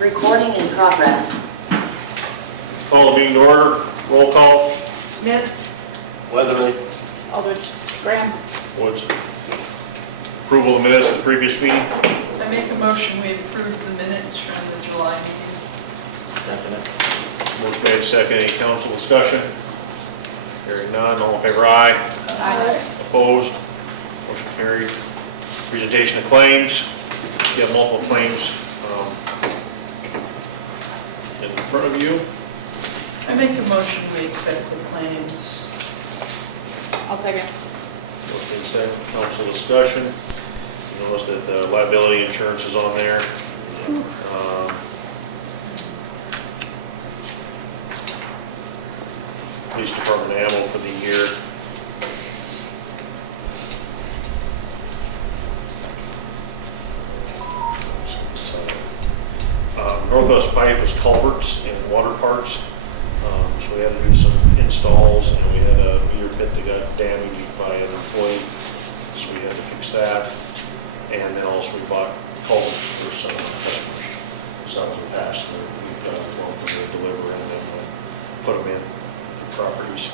Recording in progress. Call the meeting to order. Roll call. Smith. Weatherly. Aldrich. Graham. Woods. Approval of the minutes of the previous meeting. I make a motion we approve the minutes from the July meeting. Second it. Motion made, second. Any council discussion? Hearing none. All in favor, aye. Aye. Opposed? Motion carried. Presentation of claims. You have multiple claims in front of you. I make a motion we accept the claims. I'll second. Motion made, second. Council discussion. You notice that the liability insurance is on there. Police Department ammo for the year. Northwest Pipe was culverts and water parts. So we had to do some installs, and we had a meter pit that got damaged by an employee. So we had to fix that. And then also we bought culverts for some customers. So that was a pass through. We've got to deliver and then put them in the properties.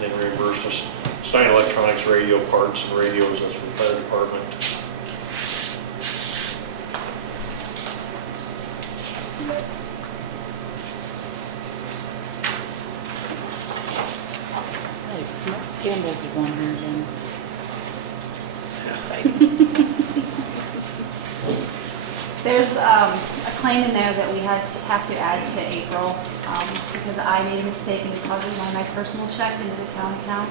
Then reimbursed us. Stein Electronics radio parts and radios, that's for the fire department. Campbell's is on here again. There's a claim in there that we have to add to April because I made a mistake in depositing one of my personal checks into the town account.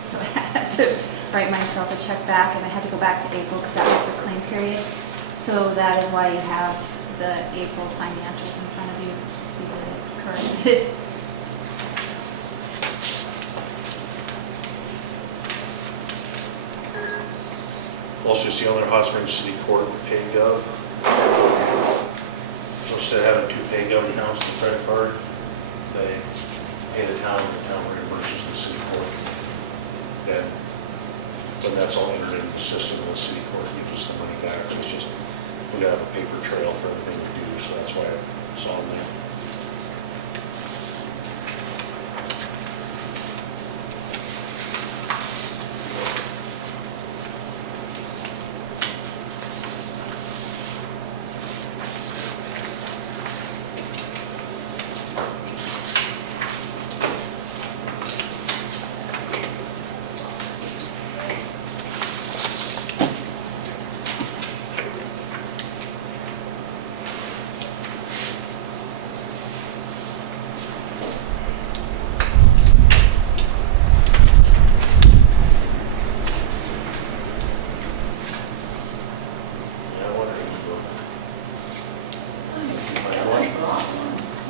So I had to write myself a check back, and I had to go back to April because that was the claim period. So that is why you have the April financials in front of you to see that it's corrected. Also, you see on there, Hot Springs City Court pay gov. So instead of having two pay gov accounts and credit card, they pay the town reimburses the city court. Then, when that's all entered into the system, the city court gives us the money back. It's just, we gotta have a paper trail for everything we do, so that's why it's on there.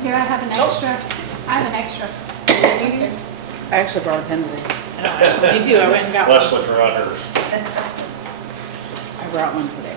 Here, I have an extra. I actually brought a pen today. Me too, I went and got one. Leslie forgot hers. I brought one today.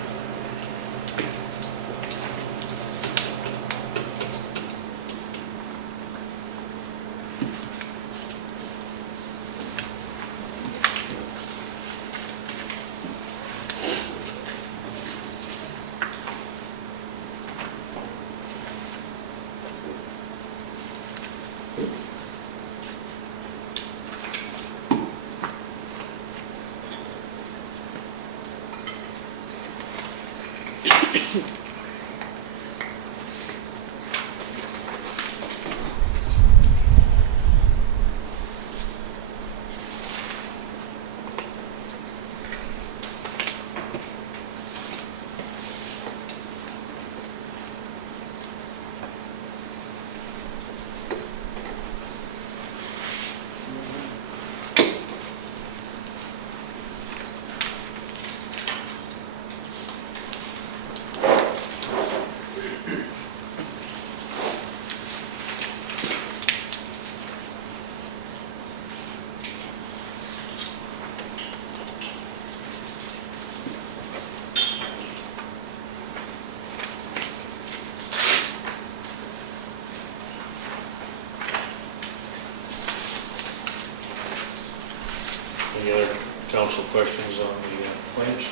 Any other council questions on the claims?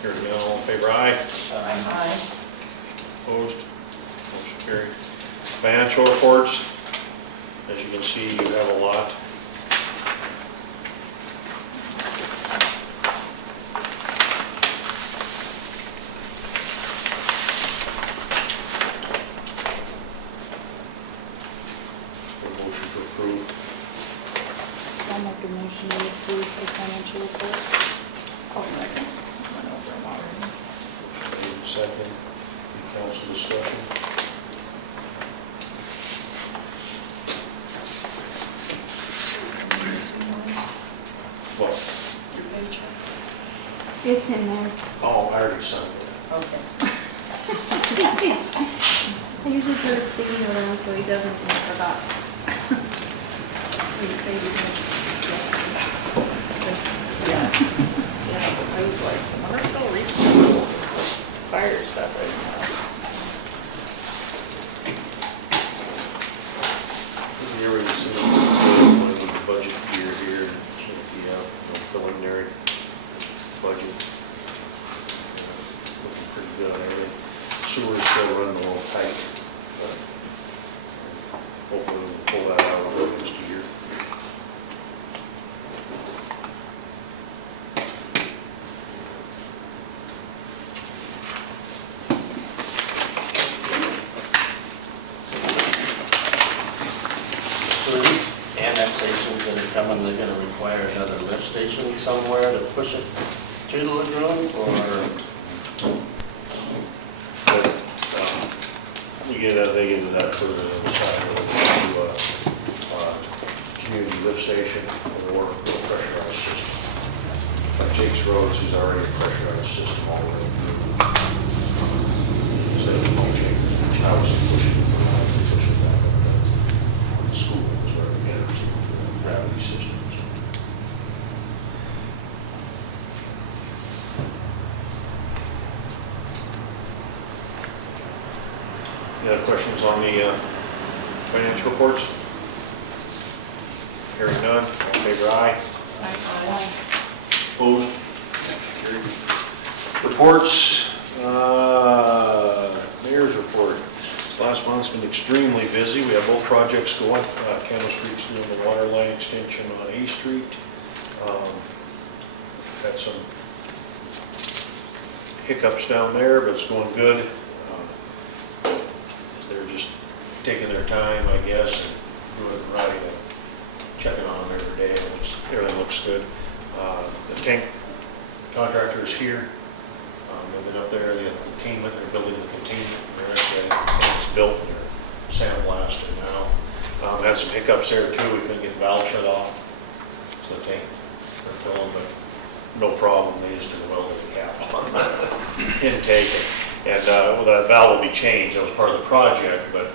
Hearing none, all in favor, aye. Aye. Opposed? Motion carried. Financial reports, as you can see, you have a lot. A motion to approve. I'll make a motion to approve the financial report. I'll second. Went over them already. Motion made and seconded. Any council discussion? What? Your paycheck. It's in there. Oh, I already signed it. Okay. I usually put a sticky note on so he doesn't think I forgot. Yeah. Yeah, I was like, I'm gonna go read some fire stuff right now. Here we see the budget year here, the preliminary budget. Looking pretty good on everything. Sewer's still running a little tight, but hopefully we'll pull that out over the next year. So these annexations that are coming, they're gonna require another lift station somewhere to push it to the lagoon, or? But, we they get into that further on the side, we'll do a community lift station, or a pressurized system. On Jake's Roads, he's already a pressurized system all the way through. Instead of pump chambers, each house pushing back up the school is where it enters the gravity systems. Any other questions on the financial reports? Hearing none, all in favor, aye. Opposed? Motion carried. Reports, mayor's report. This last month's been extremely busy. We have both projects going. Kendall Street's doing the water line extension on A Street. Had some hiccups down there, but it's going good. They're just taking their time, I guess, and doing it right, and checking on them every day, and just, everything looks good. The tank contractor's here. They've been up there, the containment, they're building the containment. They're actually, it's built, they're sandblasted now. Had some hiccups there too. We couldn't get the valve shut off, so the tank, they're filling, but no problem. They just took a welded cap on the intake. And well, that valve will be changed. That was part of the project, but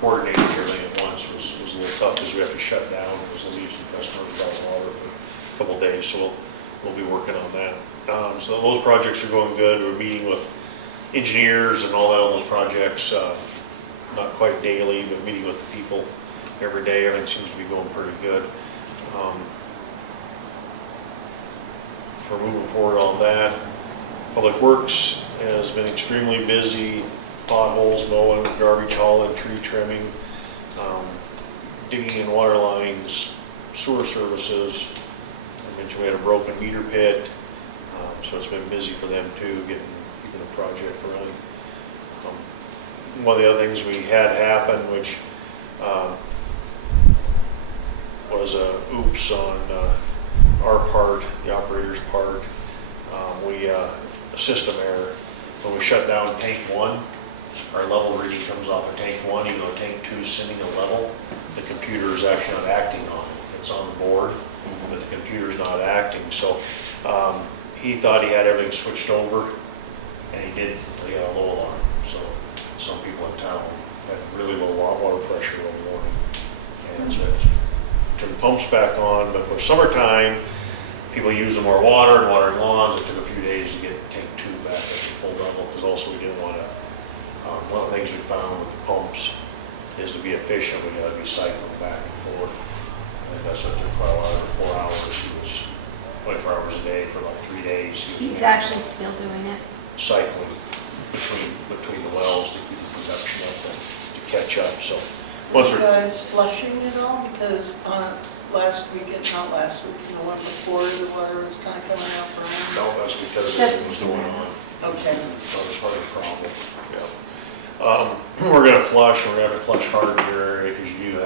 coordinating everything at once was a little tough because we have to shut down. Because we'll leave some customers without water for a couple of days, so we'll be working on that. So those projects are going good. We're meeting with engineers and all that on those projects, not quite daily, but meeting with the people every day. Everything seems to be going pretty good. So we're moving forward on that. Public Works has been extremely busy, potholes, mowing, garbage hauling, tree trimming, digging in water lines, sewer services. I mentioned we had a broken meter pit, so it's been busy for them too, keeping the project running. One of the other things we had happen, which was a oops on our part, the operator's part. A system error. When we shut down tank 1, our level reading comes off of tank 1, even though tank 2 is sending a level, the computer is actually not acting on it. It's on the board, but the computer is not acting. So he thought he had everything switched over, and he didn't until he got a low alarm. So some people in town had really low water pressure all morning, and so it turned the pumps back on. But for summertime, people using more water and watering lawns. It took a few days to get tank 2 back up to full level, because also we didn't want to, one of the things we found with the pumps is to be efficient, we got to be cycling back and forth. And that's what took quite a while, 4 hours. He was 24 hours a day for about 3 days. He's actually still doing it. Cycling. between the wells to keep the production up and to catch up, so. Once You we're, guys flushing it all? Because last weekend, not last week, the one before, the water was kind of coming out no, around. that's because That's- everything was going on. Okay. So it's part of the problem, yeah. We're gonna flush, and we're gonna flush hard in your area, because you do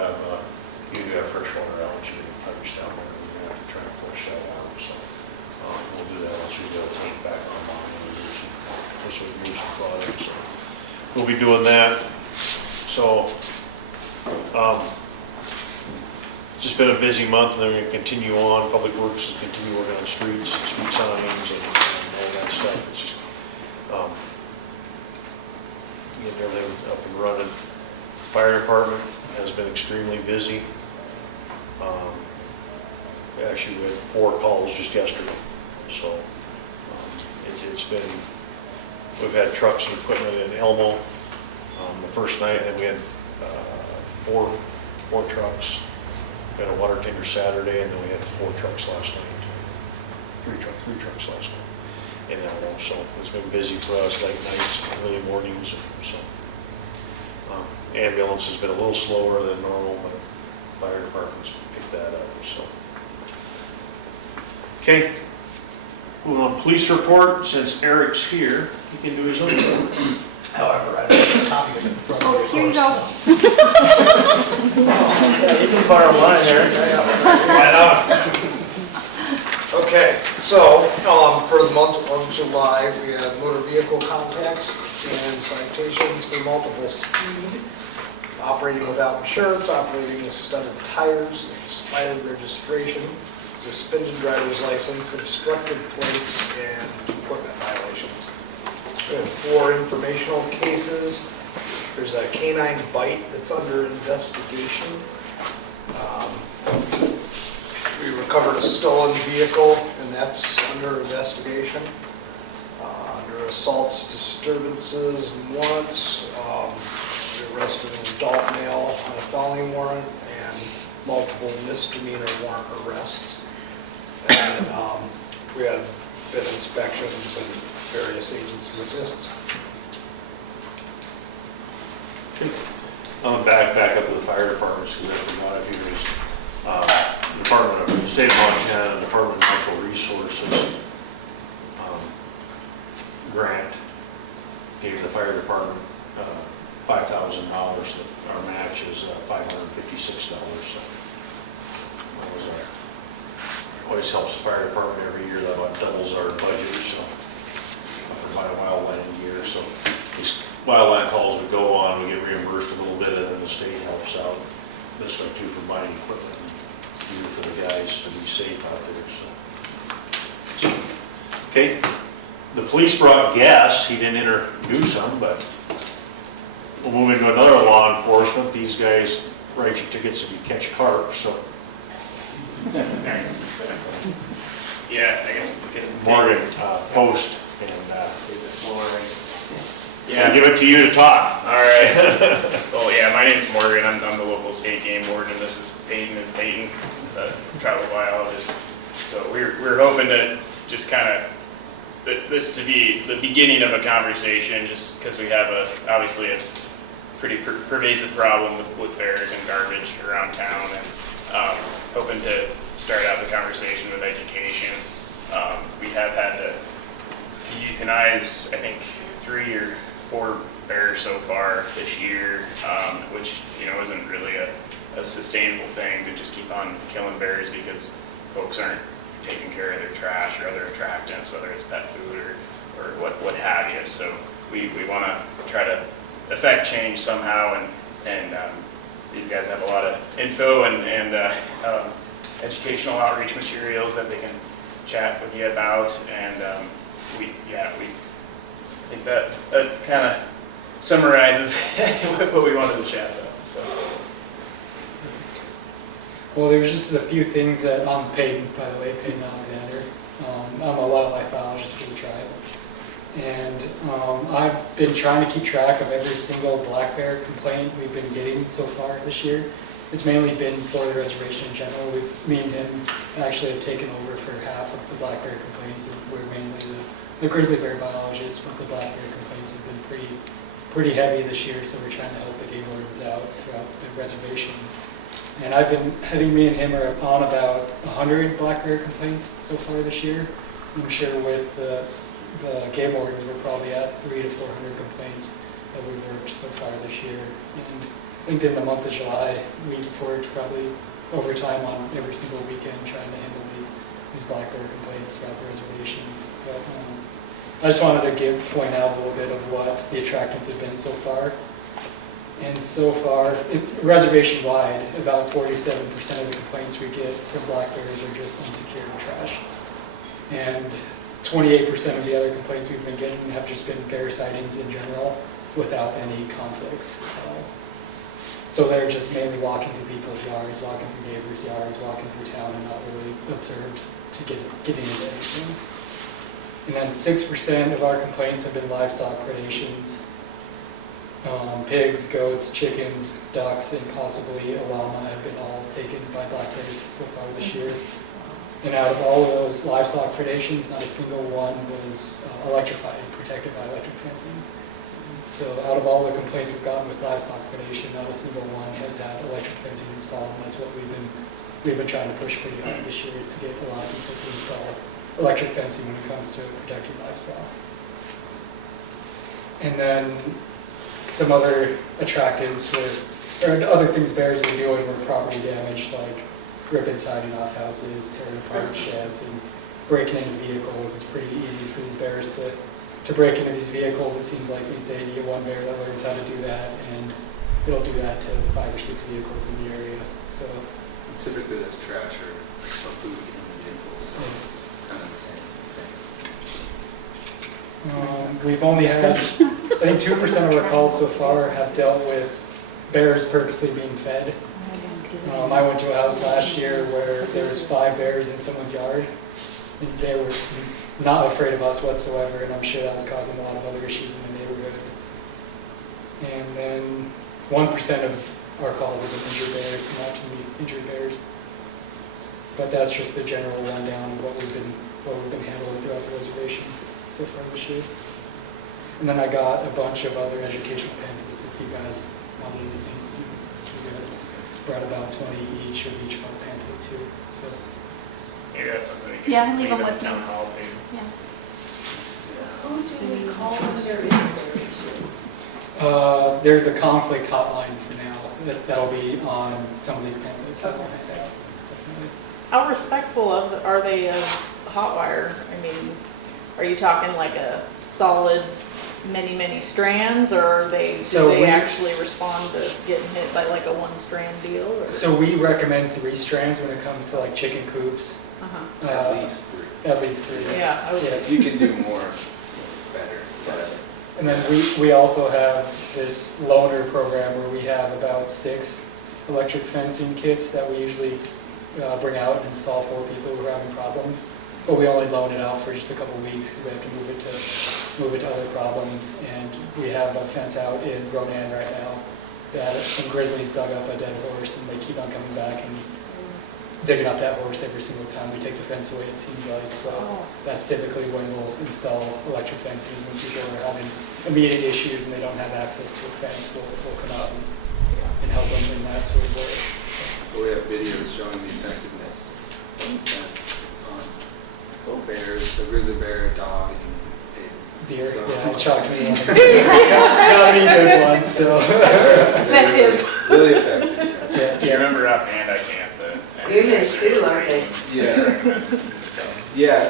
have freshwater algae and pipes down there, we're gonna have to try and flush that out, so. We'll do that once we get the tank back online, and once we move some product, so. We'll be doing that, so, it's just been a busy month, and then we're gonna continue on, Public Works will continue working on streets, and street signs, and all that stuff, it's just, getting everything up and running. Fire department has been extremely busy. Actually, we had 4 calls just yesterday, so it's been, we've had trucks and equipment in Elmo. The first night, and we had 4 trucks. We had a water tender Saturday, and then we had 4 trucks last night. 3 trucks last night in Elmo, so it's been busy for us, late nights, early mornings, so. Ambulance has been a little slower than normal, but fire department's picked that up, so. Okay, moving on, police report, since Eric's here, he can do his own report. However, I have a copy of it in front of me. Oh, here you go. Yeah, you can borrow mine, Eric. Right on. Okay, so, for the month of July, we have motor vehicle contacts and citations for multiple speed, operating without insurance, operating with studded tires, expired registration, suspended driver's license, obstructed plates, and equipment violations. We have 4 informational cases. There's a canine bite that's under investigation. We recovered a stolen vehicle, and that's under investigation. Under assaults, disturbances, and warrants, we arrested an adult male on a felony warrant and multiple misdemeanor warrant arrests. And we had bid inspections and various agency assists. Back up to the fire departments, because I forgot it here is, Department of State of Montana, Department of Natural Resources, grant, gave the fire department, $5,000, our match is $556, so. That was always helps the fire department every year, that about doubles our budget, so. For my wildland year, so these wildland calls would go on, we get reimbursed a little bit, and then the state helps out this way too for buying equipment and gear for the guys to be safe out there, so. Okay, the police brought guests, he didn't introduce them, but we'll move into another law enforcement. These guys write you tickets if you catch carp, so. Nice. Yeah, I guess we can. Morgan, post, and Take the floor. I'll Yeah, give it to you to talk. all right. Well, yeah, my name's Morgan. I'm the local state game warden. This is Peyton and Peyton, the travel biologist. So we're hoping to just kind of, this to be the beginning of a conversation, just because we have obviously a pretty pervasive problem with bears and garbage around town, and hoping to start out the conversation with education. We have had to euthanize, I think, 3 or 4 bears so far this year, which, isn't really a sustainable thing to just keep on killing bears because folks aren't taking care of their trash or other attractants, whether it's pet food or what have you. So we want to try to affect change somehow, and these guys have a lot of info and educational outreach materials that they can chat with you about, and we think that kind of summarizes what we wanted to chat about. So. Well, there's just a few things that, I'm Peyton, by the way, Peyton Alexander. I'm a wildlife biologist for the tribe. And I've been trying to keep track of every single black bear complaint we've been getting so far this year. it's mainly been for the reservation in general. Me and him actually have taken over for half of the black bear complaints, and we're mainly the grizzly bear biologists, but the black bear complaints have been pretty heavy this year, so we're trying to help the game wardens out throughout the reservation. And I think me and him are on about 100 black bear complaints so far this year. I'm sure with the game wardens, we're probably at 300 to 400 complaints that we've worked so far this year. And I think in the month of July, we've worked probably overtime on every single weekend trying to handle these black bear complaints throughout the reservation. But I just wanted to point out a little bit of what the attractants have been so far. And so far, reservation-wide, about 47% of the complaints we get from black bears are just unsecured trash. And 28% of the other complaints we've been getting have just been bear sightings in general without any conflicts at all. So they're just mainly walking through people's yards, walking through neighbors' yards, walking through town and not really observed to get into anything. And then 6% of our complaints have been livestock predations. Pigs, goats, chickens, ducks, and possibly a llama have been all taken by black bears so far this year. And out of all of those livestock predations, not a single one was electrified, protected by electric fencing. So out of all the complaints we've gotten with livestock predation, not a single one has had electric fencing installed, and that's what we've been trying to push pretty hard this year, is to get a lot of people to install electric fencing when it comes to protecting livestock. And then some other attractants or other things bears were doing were property damage, like ripping siding off houses, tearing apart sheds, and breaking into vehicles. It's pretty easy for these bears to break into these vehicles. It seems like these days you get one bear that learns how to do that, and it'll do that to 5 or 6 vehicles in the area. So typically there's trash or food in the vehicles, so it's kind of the same thing. We've only had, I think 2% of our calls so far have dealt with bears purposely being fed. I went to a house last year where there was 5 bears in someone's yard, and they were not afraid of us whatsoever, and I'm sure that was causing a lot of other issues in the neighborhood. And then 1% of our calls have been injured bears, not too many injured bears. But that's just a general rundown of what we've been handling throughout the reservation so far this year. And then I got a bunch of other educational pamphlets if you guys wanted anything. You guys brought about 20 each of each pamphlet too. So Maybe that's something we can Yeah, leave leave them at with the town me. hall too. Yeah. Who do we call when there is an issue? there's a conflict hotline for now that'll be on some of these pamphlets. that we'll Okay. hand out. How respectful are they of hot wire? I mean, are you talking like a solid many strands, or do So they we- actually respond to getting hit by like a 1-strand deal? Or? So we recommend 3 strands when it comes to like chicken coops. Uh-huh. At least 3. At least 3. Yeah, I would, Yeah. If you can do more, it's better. But And then we also have this loaner program where we have about 6 electric fencing kits that we usually bring out and install for people who are having problems. But we only loan it out for just a couple of weeks because we have to move it to other problems. And we have a fence out in Ronan right now that some grizzlies dug up a dead horse, and they keep on coming back and digging up that horse every single time we take the fence away, it seems like. So Oh. that's typically when we'll install electric fences, when people are having immediate issues and they don't have access to a fence. We'll come out and help them in that sort of way. So, we have videos showing the effectiveness of fence on bears, a grizzly bear, a dog, and a deer, So- yeah, chalked me in. Not any good ones, so. effective. Really effective. Yeah, Do you remember offhand? I can't, but. Humans too, aren't they? Yeah. Yeah,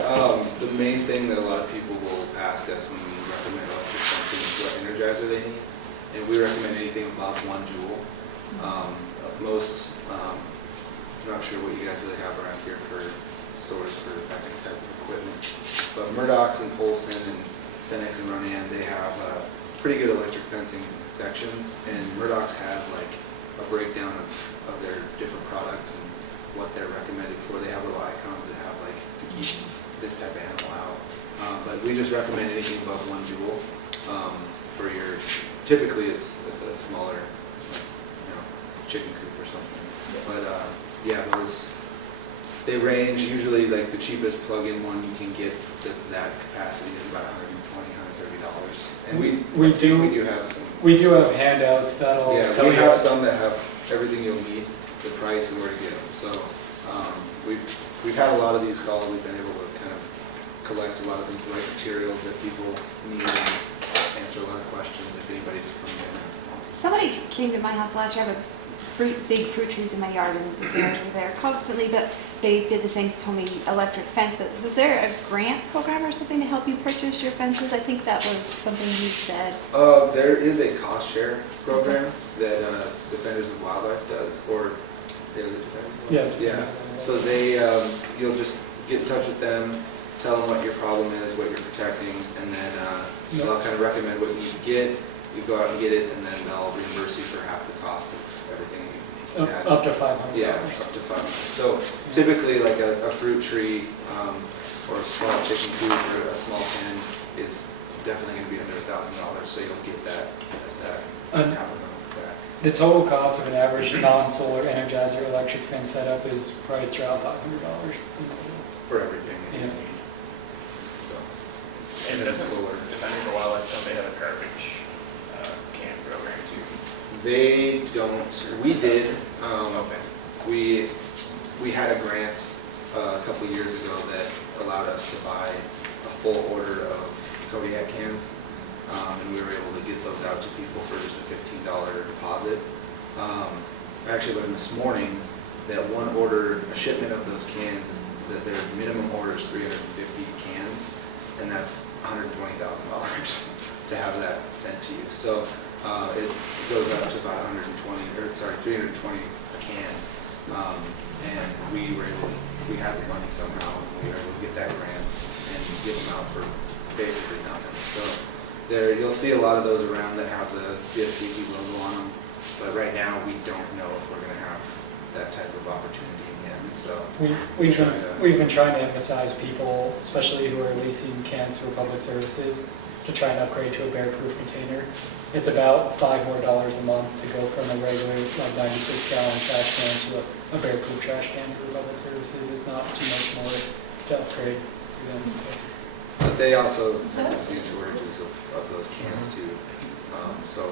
the main thing that a lot of people will ask us when we recommend electric fencing is what energizer they need. And we recommend anything above 1 joule. I'm not sure what you guys really have around here for stores for that type of equipment. But Murdoch's and Polson and Cenex and Ronan, they have pretty good electric fencing sections. And Murdoch's has like a breakdown of their different products and what they're recommended for. They have little icons that have like to keep this type of animal out. But we just recommend anything above 1 joule for your. Typically, it's a smaller, chicken coop or something. But, yeah, those, they range, usually like the cheapest plug-in one you can get that's that capacity is about $120, $130. And We do- we do have some. We do have handouts that'll Yeah, tell we you. have some that have everything you'll need, the price and where to get them. So, we've had a lot of these calls, we've been able to kind of collect a lot of the right materials that people need and answer a lot of questions if anybody just comes in and wants it. Somebody came to my house last year, I have big fruit trees in my yard, and the bears were there constantly, but they did the same, told me electric fence, but was there a grant program or something to help you purchase your fences? I think that was something he said. There is a cost share program that Defenders of Wildlife does, or, yeah, the Defenders of Wildlife? Yeah. Yeah, so they, you'll just get in touch with them, tell them what your problem is, what you're protecting, and then they'll kind of recommend what you need to get. You go out and get it, and then they'll reimburse you for half the cost of everything you had. Up to $500. Yeah, up to $500. So typically, like a fruit tree or a small chicken coop or a small pen is definitely going to be under $1,000, so you'll get that half of them back. The total cost of an average non-solar Energizer electric fence setup is priced around $500 in total. For everything. Yeah. So, And then doesn't solar. Defenders of Wildlife, don't they have a garbage can program too? They don't, we did. Okay. We had a grant a couple of years ago that allowed us to buy a full order of Kodiak cans. And we were able to get those out to people for just a $15 deposit. I actually learned this morning that one order, a shipment of those cans, is that their minimum order is 350 cans, and that's $120,000 to have that sent to you. So it goes up to about 320 a can. And we had the money somehow, and we were able to get that grant and give them out for basically nothing. So you'll see a lot of those around that have the CSPP logo on them, but right now we don't know if we're going to have that type of opportunity again. So We've been trying to emphasize people, especially who are leasing cans through public services, to try and upgrade to a bear-proof container. It's about $5 more a month to go from a regular 96-gallon trash can to a bear-proof trash can through public services. It's not too much more to upgrade through them. So. But they also see shortages of those cans too. So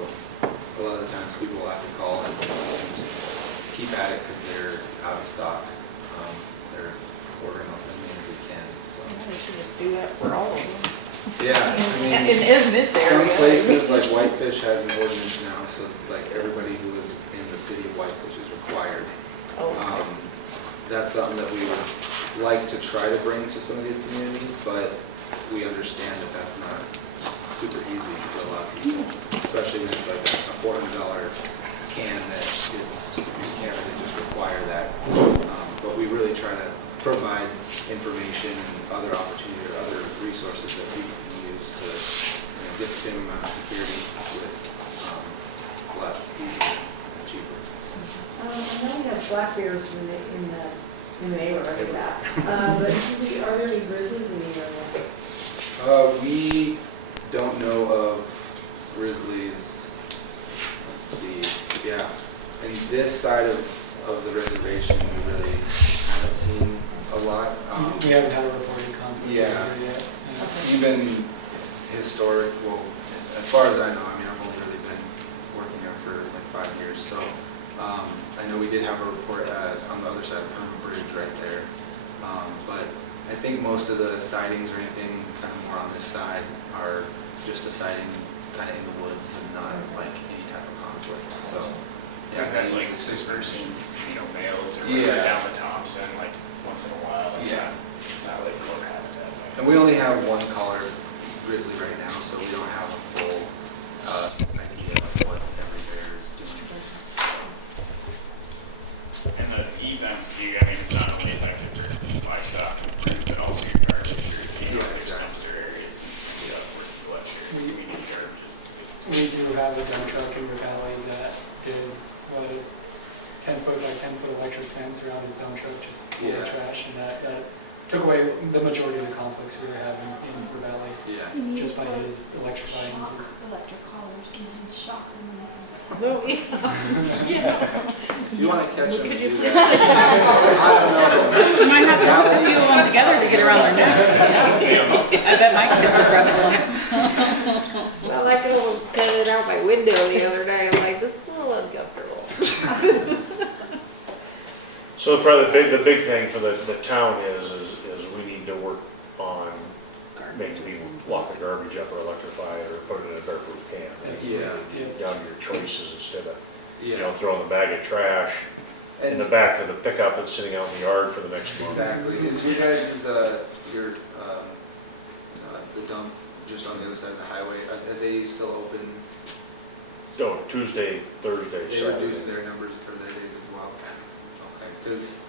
a lot of the times people will have to call and just keep at it because they're out of stock. They're ordering up as many as they can. So. They should just do that for all of them. Yeah, I mean, In this some area. places like Whitefish has an ordinance now, so like everybody who lives in the city of Whitefish is required. Oh, That's something that we would like to try to bring to some of these communities, but we understand that that's not super easy for a lot of people, especially when it's like a $400 can that is, you can't really just require that. But we really try to provide information and other opportunity or other resources that people can use to get the same amount of security with a lot easier and cheaper. I know we have black bears in the neighborhood of that, but are there any grizzlies in the area? We don't know of grizzlies. Let's see. Yeah, in this side of the reservation, we really haven't seen a lot. We haven't had a reported conflict Yeah. yet. Even historic, well, as far as I know, I mean, I've only really been working there for like 5 years, so I know we did have a report on the other side of Perma Bridge right there, but I think most of the sightings or anything kind of more on this side are just a sighting kind of in the woods and not like any type of conflict, so. Yeah, I've had like usually dispersing, males or Yeah. whatever down the tops and like once in a while. Yeah. It's not like core habitat. And we only have one collar grizzly right now, so we don't have a full idea of what every bear is doing. And the e-fence too, I mean, it's not only effective for livestock, but also your garbage, your there's dumpster areas and stuff where people have their community garbage. We do have a dump truck in the valley that did a 10-foot by 10-foot electric fence around his dump truck just full of Yeah. trash, and that took away the majority of the conflicts we were having in the valley, Yeah. just by his electrifying his. Electric collars and shock them. No, yeah. If you wanna catch them, Could you do please that. I don't know. You might have to hook a few of them together to get around their neck. I bet my kids would wrestle them. Well, I could almost cut it out my window the other day, I'm like, this is a little uncomfortable. So probably the big thing for the town is we need to work on making people lock the garbage up or electrify it or put it in a bear-proof can. Yeah. Down to your choices instead of, Yeah. throwing a bag of trash in the back of the pickup that's sitting out in the yard for the next month. Exactly. Is you guys, the dump just on the other side of the highway, are they still open? So Tuesday, Thursday, They Saturday. reduce their numbers for their days as well? Okay, because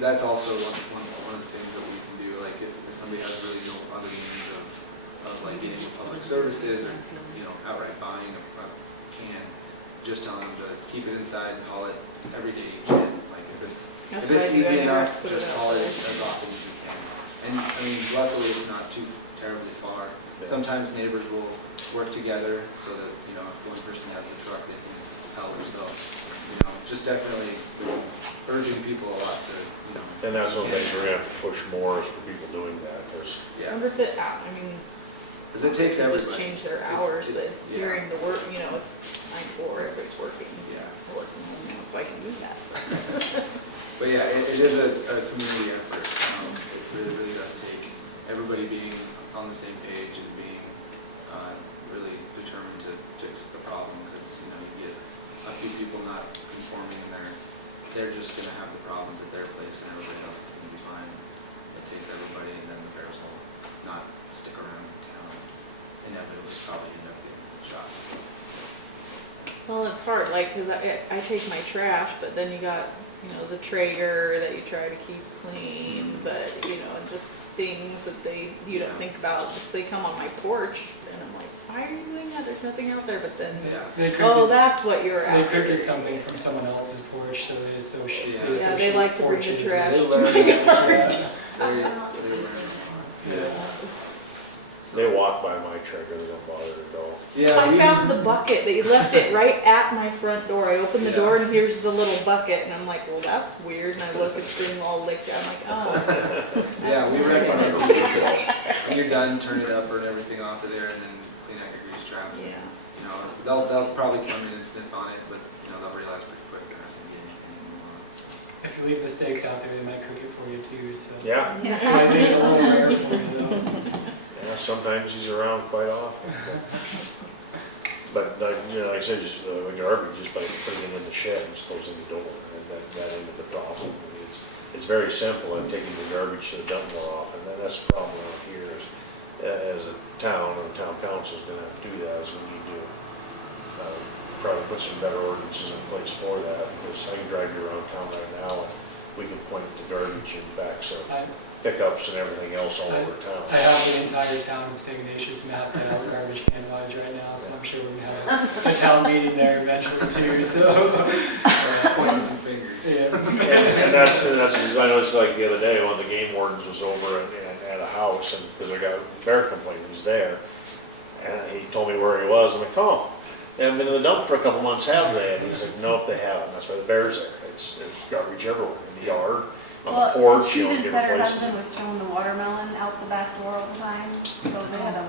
that's also one of the things that we can do, like if somebody has really no other means of like getting public services or, outright buying a can, just tell them to keep it inside and haul it every day you can. Like if it's That's if what it's I do easy anywhere, enough, put it just out haul it there. as often as you can. And I mean, luckily it's not too terribly far. Yeah. Sometimes neighbors will work together so that, if one person has a truck, they can help. So, just definitely urging people a lot to, And that's one of the things we're gonna have to push more is for people doing that, because I Yeah, wonder if it, I mean, because it takes they just everybody. change their hours, but it's Yeah. during the work, it's 9 to 4, everybody's working. Yeah. I work from home now, so I can do that. But yeah, it is a community effort. It really does take everybody being on the same page and being really determined to fix the problem, because, you get a few people not conforming and they're just gonna have the problems at their place and everybody else is gonna be fine. It takes everybody, and then the bears will not stick around, inevitably probably end up getting shot. So. Well, it's hard, like, cause I take my trash, but then you got, the Traeger that you try to keep clean, but, just things that you don't think about, because they come on my porch, and I'm like, why are you doing that? There's nothing out there, but then, Yeah. They could oh, get- that's what you're They after. could get something from someone else's porch, so they associate. Yeah. they Yeah, they associate like to bring the porches trash. They with- learn. Yeah. They learn. Yeah. they walk by my trigger, they don't bother at all. Yeah. I we- found the bucket, they left it right at my front door. I opened the Yeah. door and here's the little bucket, and I'm like, well, that's weird, and I look, it's getting all licked, I'm like, oh. Yeah, we recommend when you're done, turn it up, burn everything off of there, and then clean out your grease traps. Yeah. They'll probably come in and sniff on it, but they'll realize pretty quick they're not gonna get anything they want. If you leave the steaks out there, they might cook it for you too, so. Yeah, I think it's a little rare for you though. yeah, sometimes he's around quite often. But like I said, just the garbage, just by putting it in the shed and just closing the door, and that ended the problem. I mean, it's very simple, and taking the garbage to the dump more often, and that's the problem around here is, as a town, or the town council is gonna have to do that, is we need to probably put some better ordinances in place for that, because I can drive you around town right now, and we can point to garbage and backs of I pickups and everything else all over I town. have the entire town of St. Ignatius mapped out garbage can wise right now, so I'm sure we're gonna have a town meeting there eventually too, so. Pointing some fingers. Yeah. And that's, I noticed like the other day, one of the game wardens was over at a house, and, because I got a bear complaint, he's there. And he told me where he was, I'm like, oh, they haven't been in the dump for a couple months, have they? And he's like, nope, they haven't, that's why the bear's there. There's garbage everywhere, in the yard, on the porch, She even get said her replaced. husband was throwing the watermelon out the back door all the time, so they had a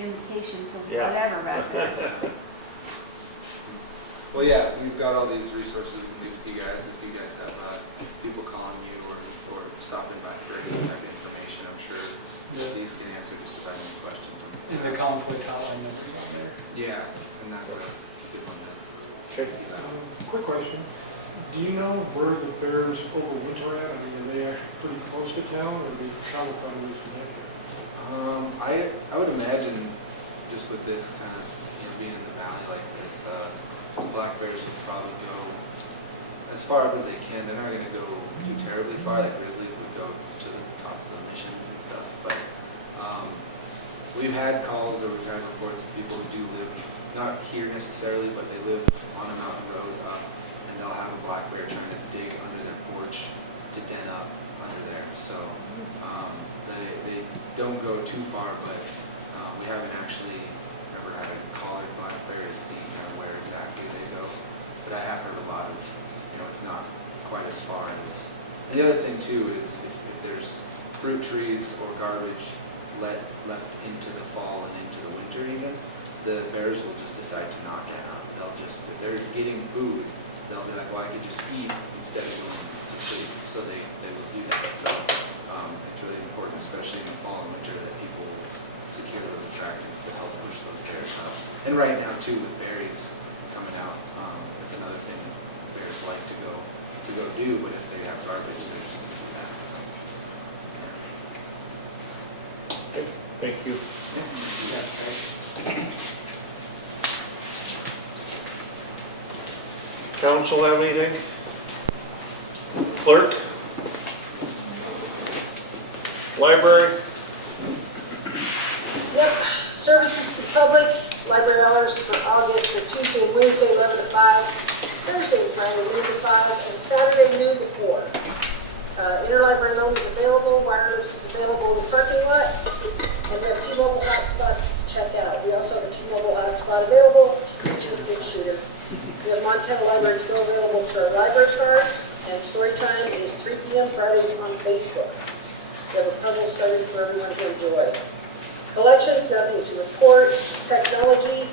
invitation to Yeah. whatever back there. Well, yeah, we've got all these resources to do with you guys. If you guys have people calling you or stopping by for any type of information, I'm sure these can answer just about any questions. And the conflict hotline number's on there. Yeah, and that's a good one to Okay. keep that on. Quick question, do you know where the bears overwinter at? I mean, are they actually pretty close to town, or do they travel quite a ways from here? I would imagine just with this kind of being in the valley like this, black bears would probably go as far up as they can. They're not going to go too terribly far. Like grizzlies would go to the tops of the missions and stuff. But we've had calls or we've had reports of people who do live not here necessarily, but they live on a mountain road up, and they'll have a black bear trying to dig under their porch to den up under there. So They don't go too far, but we haven't actually ever had a collared blackberry to see where exactly they go. But I have heard a lot of, it's not quite as far as. And the other thing too is if there's fruit trees or garbage left into the fall and into the winter even, the bears will just decide to knock it out. They'll just, if they're getting food, they'll be like, well, I could just eat instead of going to sleep. So they will do that. So it's really important, especially in the fall and winter, that people secure those attractants to help push those bears out. And right now too, with berries coming out, that's another thing bears like to go do. But if they have garbage, they're just going to do that. So. Okay, thank you. Council have anything? Clerk? Library? Yep, services to public, library hours for August are Tuesday and Wednesday, 11 to 5, Thursday and Friday, noon to 5, and Saturday, noon to 4. Interlibrary loan is available, wireless is available in the parking lot, and we have T-Mobile hotspots to check out. We also have a T-Mobile hotspot available to reach the 6-shooter. We have Montana Library to go available for library cards, and story time is 3 p.m. Fridays on Facebook. We have a puzzle starting for everyone to enjoy. Collections, nothing to report. Technology,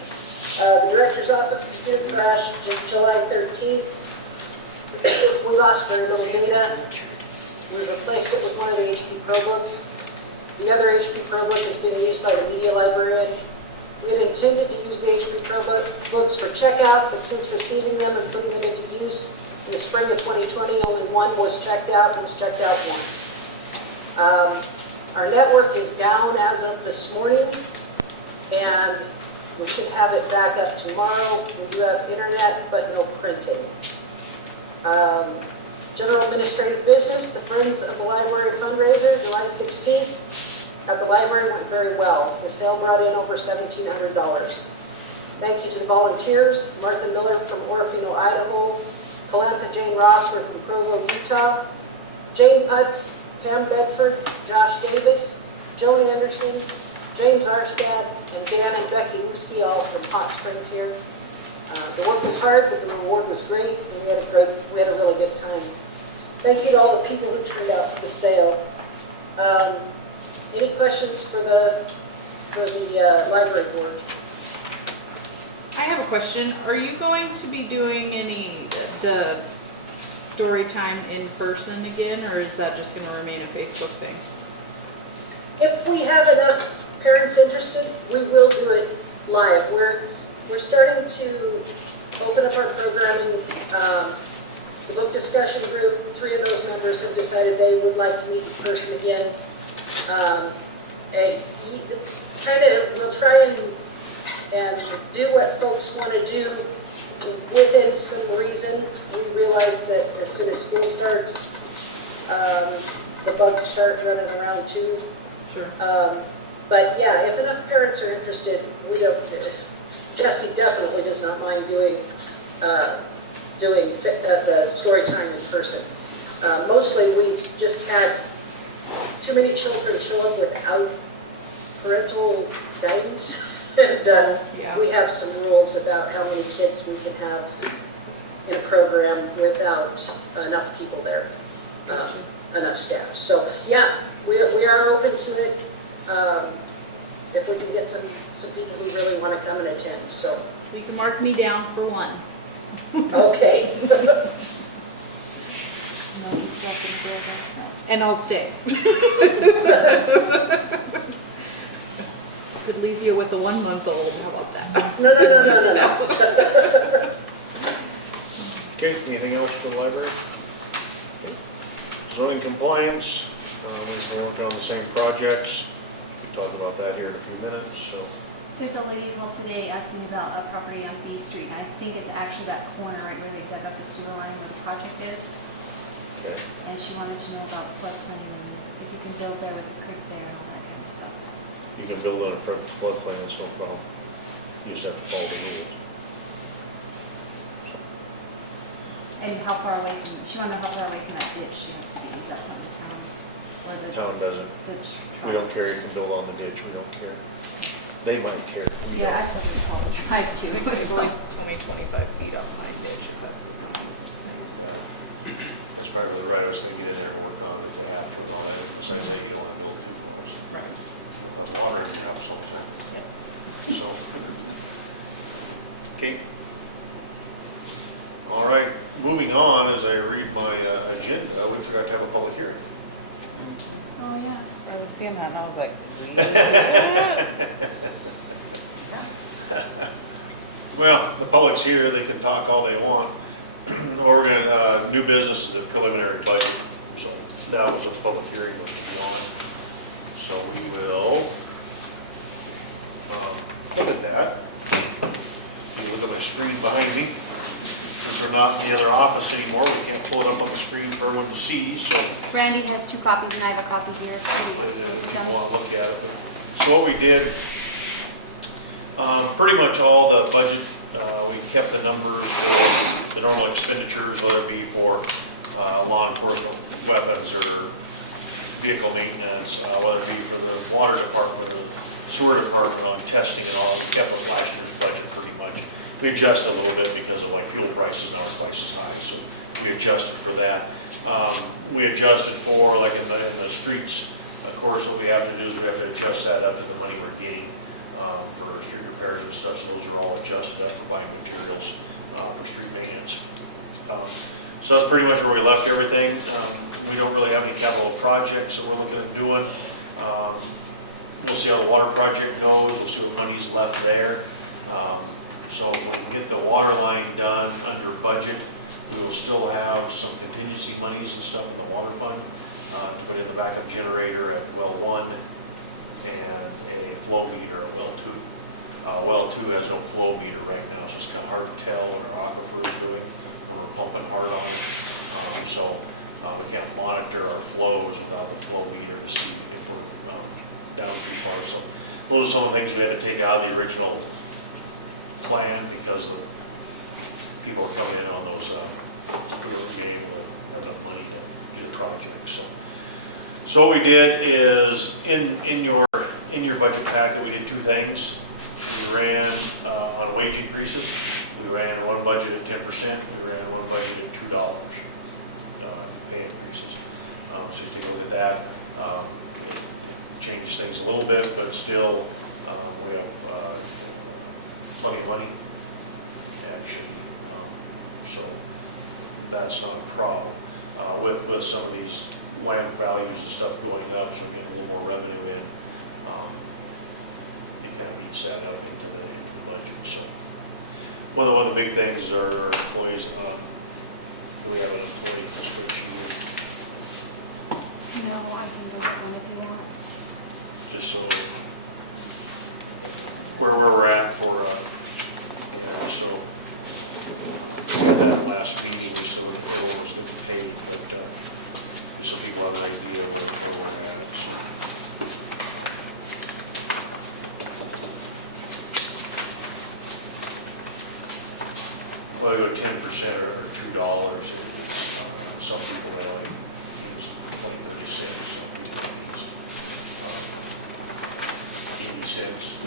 the director's office computer crashed July 13th. We lost very little data. We replaced it with one of the HP ProBooks. The other HP ProBook is being used by the media librarian. We had intended to use the HP ProBooks for checkout, but since receiving them and putting them into use in the spring of 2020, only one was checked out and was checked out once. Our network is down as of this morning, and we should have it back up tomorrow. We do have internet, but no printing. General administrative business, the Friends of the Library fundraiser, July 16th. At the library went very well. The sale brought in over $1,700. Thank you to the volunteers, Martha Miller from Orofino, Idaho, Kalamka Jane Rossler from Provo, Utah, Jane Putz, Pam Bedford, Josh Davis, Joan Anderson, James Arstad, and Dan and Becky Wuski, all from Hot Springs here. The work was hard, but the reward was great, and we had a really good time. Thank you to all the people who turned out for the sale. Any questions for the library board? I have a question. Are you going to be doing the story time in person again, or is that just going to remain a Facebook thing? If we have enough parents interested, we will do it live. We're starting to open up our programming. The book discussion group, 3 of those members have decided they would like to meet in person again. We'll try and do what folks want to do within some reason. We realize that as soon as school starts, the bugs start running around too. Sure. But yeah, if enough parents are interested, Jesse definitely does not mind doing the story time in person. Mostly we just had too many children show up without parental guidance. And Yeah. we have some rules about how many kids we can have in a program without enough people there, enough staff. So yeah, we are open to it if we can get some people who really want to come and attend. So You can mark me down for one. okay. And I'll stay. Could leave you with a 1-month-old. How about that? No. Okay, anything else for the library? Okay. Zoning compliance, we've been working on the same projects. We'll talk about that here in a few minutes, so. There's a lady called today asking about a property on B Street, and I think it's actually that corner right where they dug up the sewer line where the project is. Okay. And she wanted to know about floodplain and if you can build there with the creek there and all that kind of stuff. You can build on a floodplain, that's no problem. You just have to follow the rules. And how far away from, she wanted to know how far away from that ditch she has to be. Is that something the town, or the Town doesn't. the We don't care, you can build on the ditch, we don't care. They might care, we Yeah, I don't. told him to call the tribe too. It was It's like, like 25 feet off my ditch, that's the same. That's part of the right, I was thinking in there, work on it after the line, so I say you don't have to go through Right. water in the house all the time. So. Okay. All right, moving on, as I read my agenda, we forgot to have a public hearing. oh yeah. I was seeing that and I was like, really? Well, the public's here, they can talk all they want. Or we're gonna, new business is the preliminary budget, so that was a public hearing was to be on. So we will, look at that. You look at my screen behind me. Since we're not in the other office anymore, we can't pull it up on the screen for everyone to see, so Randy has 2 copies and I have a copy here. if you want to look at it. So what we did, pretty much all the budget, we kept the numbers for the normal expenditures, whether it be for law enforcement, weapons, or vehicle maintenance, whether it be for the water department or the sewer department on testing and all. We kept with last year's budget pretty much. We adjusted a little bit because of like fuel prices and our prices high, so we adjusted for that. We adjusted for, like in the streets, of course, what we have to do is we have to adjust that up to the money we're getting for street repairs and stuff, so those are all adjusted up for buying materials for street maintenance. So that's pretty much where we left everything. We don't really have any capital projects that we're looking at doing. We'll see how the water project goes, we'll see what money's left there. So if we can get the water line done under budget, we will still have some contingency monies and stuff in the water fund to put in the backup generator at well 1 and a flow meter at well 2. Well 2 has no flow meter right now, so it's kind of hard to tell what our aquifer is doing. We're pumping hard on it. So we can't monitor our flows without the flow meter to see if we're down too far. So those are some of the things we had to take out of the original plan because the people are coming in on those, we were getting able to have enough money to do the project. So what we did is in your budget packet, we did 2 things. We ran on wage increases. We ran one budget at 10%. We ran one budget at $2 pay increases. So you take a look at that. It changes things a little bit, but still we have plenty of money actually. So that's not a problem. With some of these land values and stuff going up, so we're getting a little more revenue in. It kind of eats that up into the budget. So one of the big things is our employees. We have an employee prescription, No, I can look at one if you want. just so where we're at for, so that last meeting, just so we're was going to pay, but just so people have an idea of where we're at. So. Whether go 10% or $2, some people that only use 20, 30 cents, some people use 80 cents.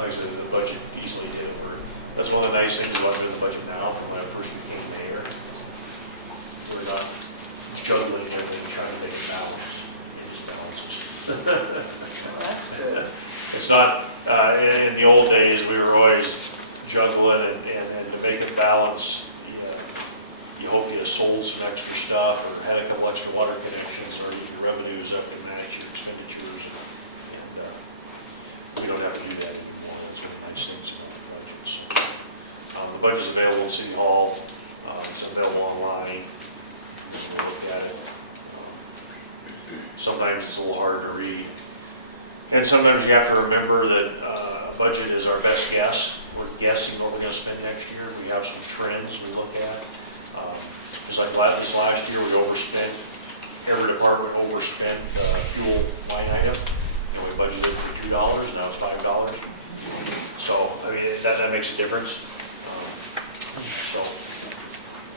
Like I said, the budget easily did for, that's one of the nice things about doing the budget now from when I first became mayor. We're not juggling everything, trying to make it balance. It just balances. That's good. It's not, in the old days, we were always juggling and to make it balance, you hope you sold some extra stuff or had a couple extra water connections or your revenues up and match your expenditures. And we don't have to do that anymore. That's one of the nice things about the budget. So, the budget's available at City Hall. It's available online. You can look at it. Sometimes it's a little hard to read. And sometimes you have to remember that a budget is our best guess. We're guessing what we're going to spend next year. We have some trends we look at. Just like this last year, we overspent, every department overspent fuel line item. And we budgeted for $2, now it's $5. So, I mean, that makes a difference. So,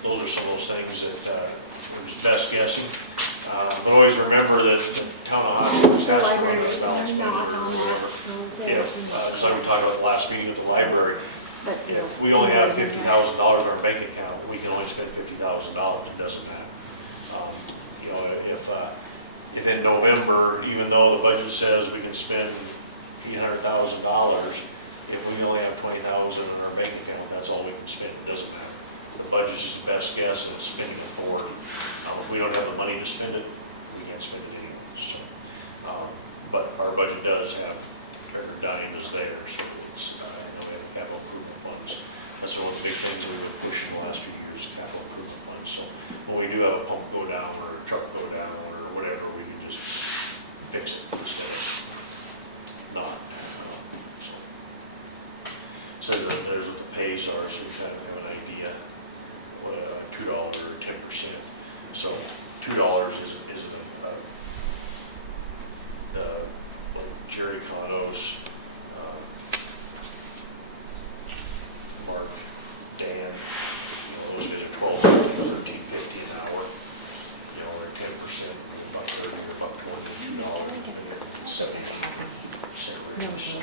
those are some of those things that we're just best guessing. But always remember that the town of Hot Springs The has to run libraries that balance are not budget or on that, whatever. so If, there's, just like we talked about the last meeting with the library, but, you know. if we only have $50,000 in our bank account, we can only spend $50,000, it doesn't matter. You know, if in November, even though the budget says we can spend $800,000, if we only have $20,000 in our bank account, that's all we can spend, it doesn't matter. The budget's just the best guess and it's spending authority. If we don't have the money to spend it, we can't spend it anymore, so. But our budget does have, our dime is there, so it's, you know, we have capital improvement funds. That's one of the big things we were pushing the last few years, capital improvement funds. So when we do have a pump go down or a truck go down or whatever, we can just fix it instead of not. So there's what the pays are, so we kind of have an idea what $2 or 10%. So $2 isn't the Jerry Cotto's, Mark, Dan, you know, those guys are 12, 13, 15 an hour. You know, we're at 10%, about 30 or about $22, 70% range. So.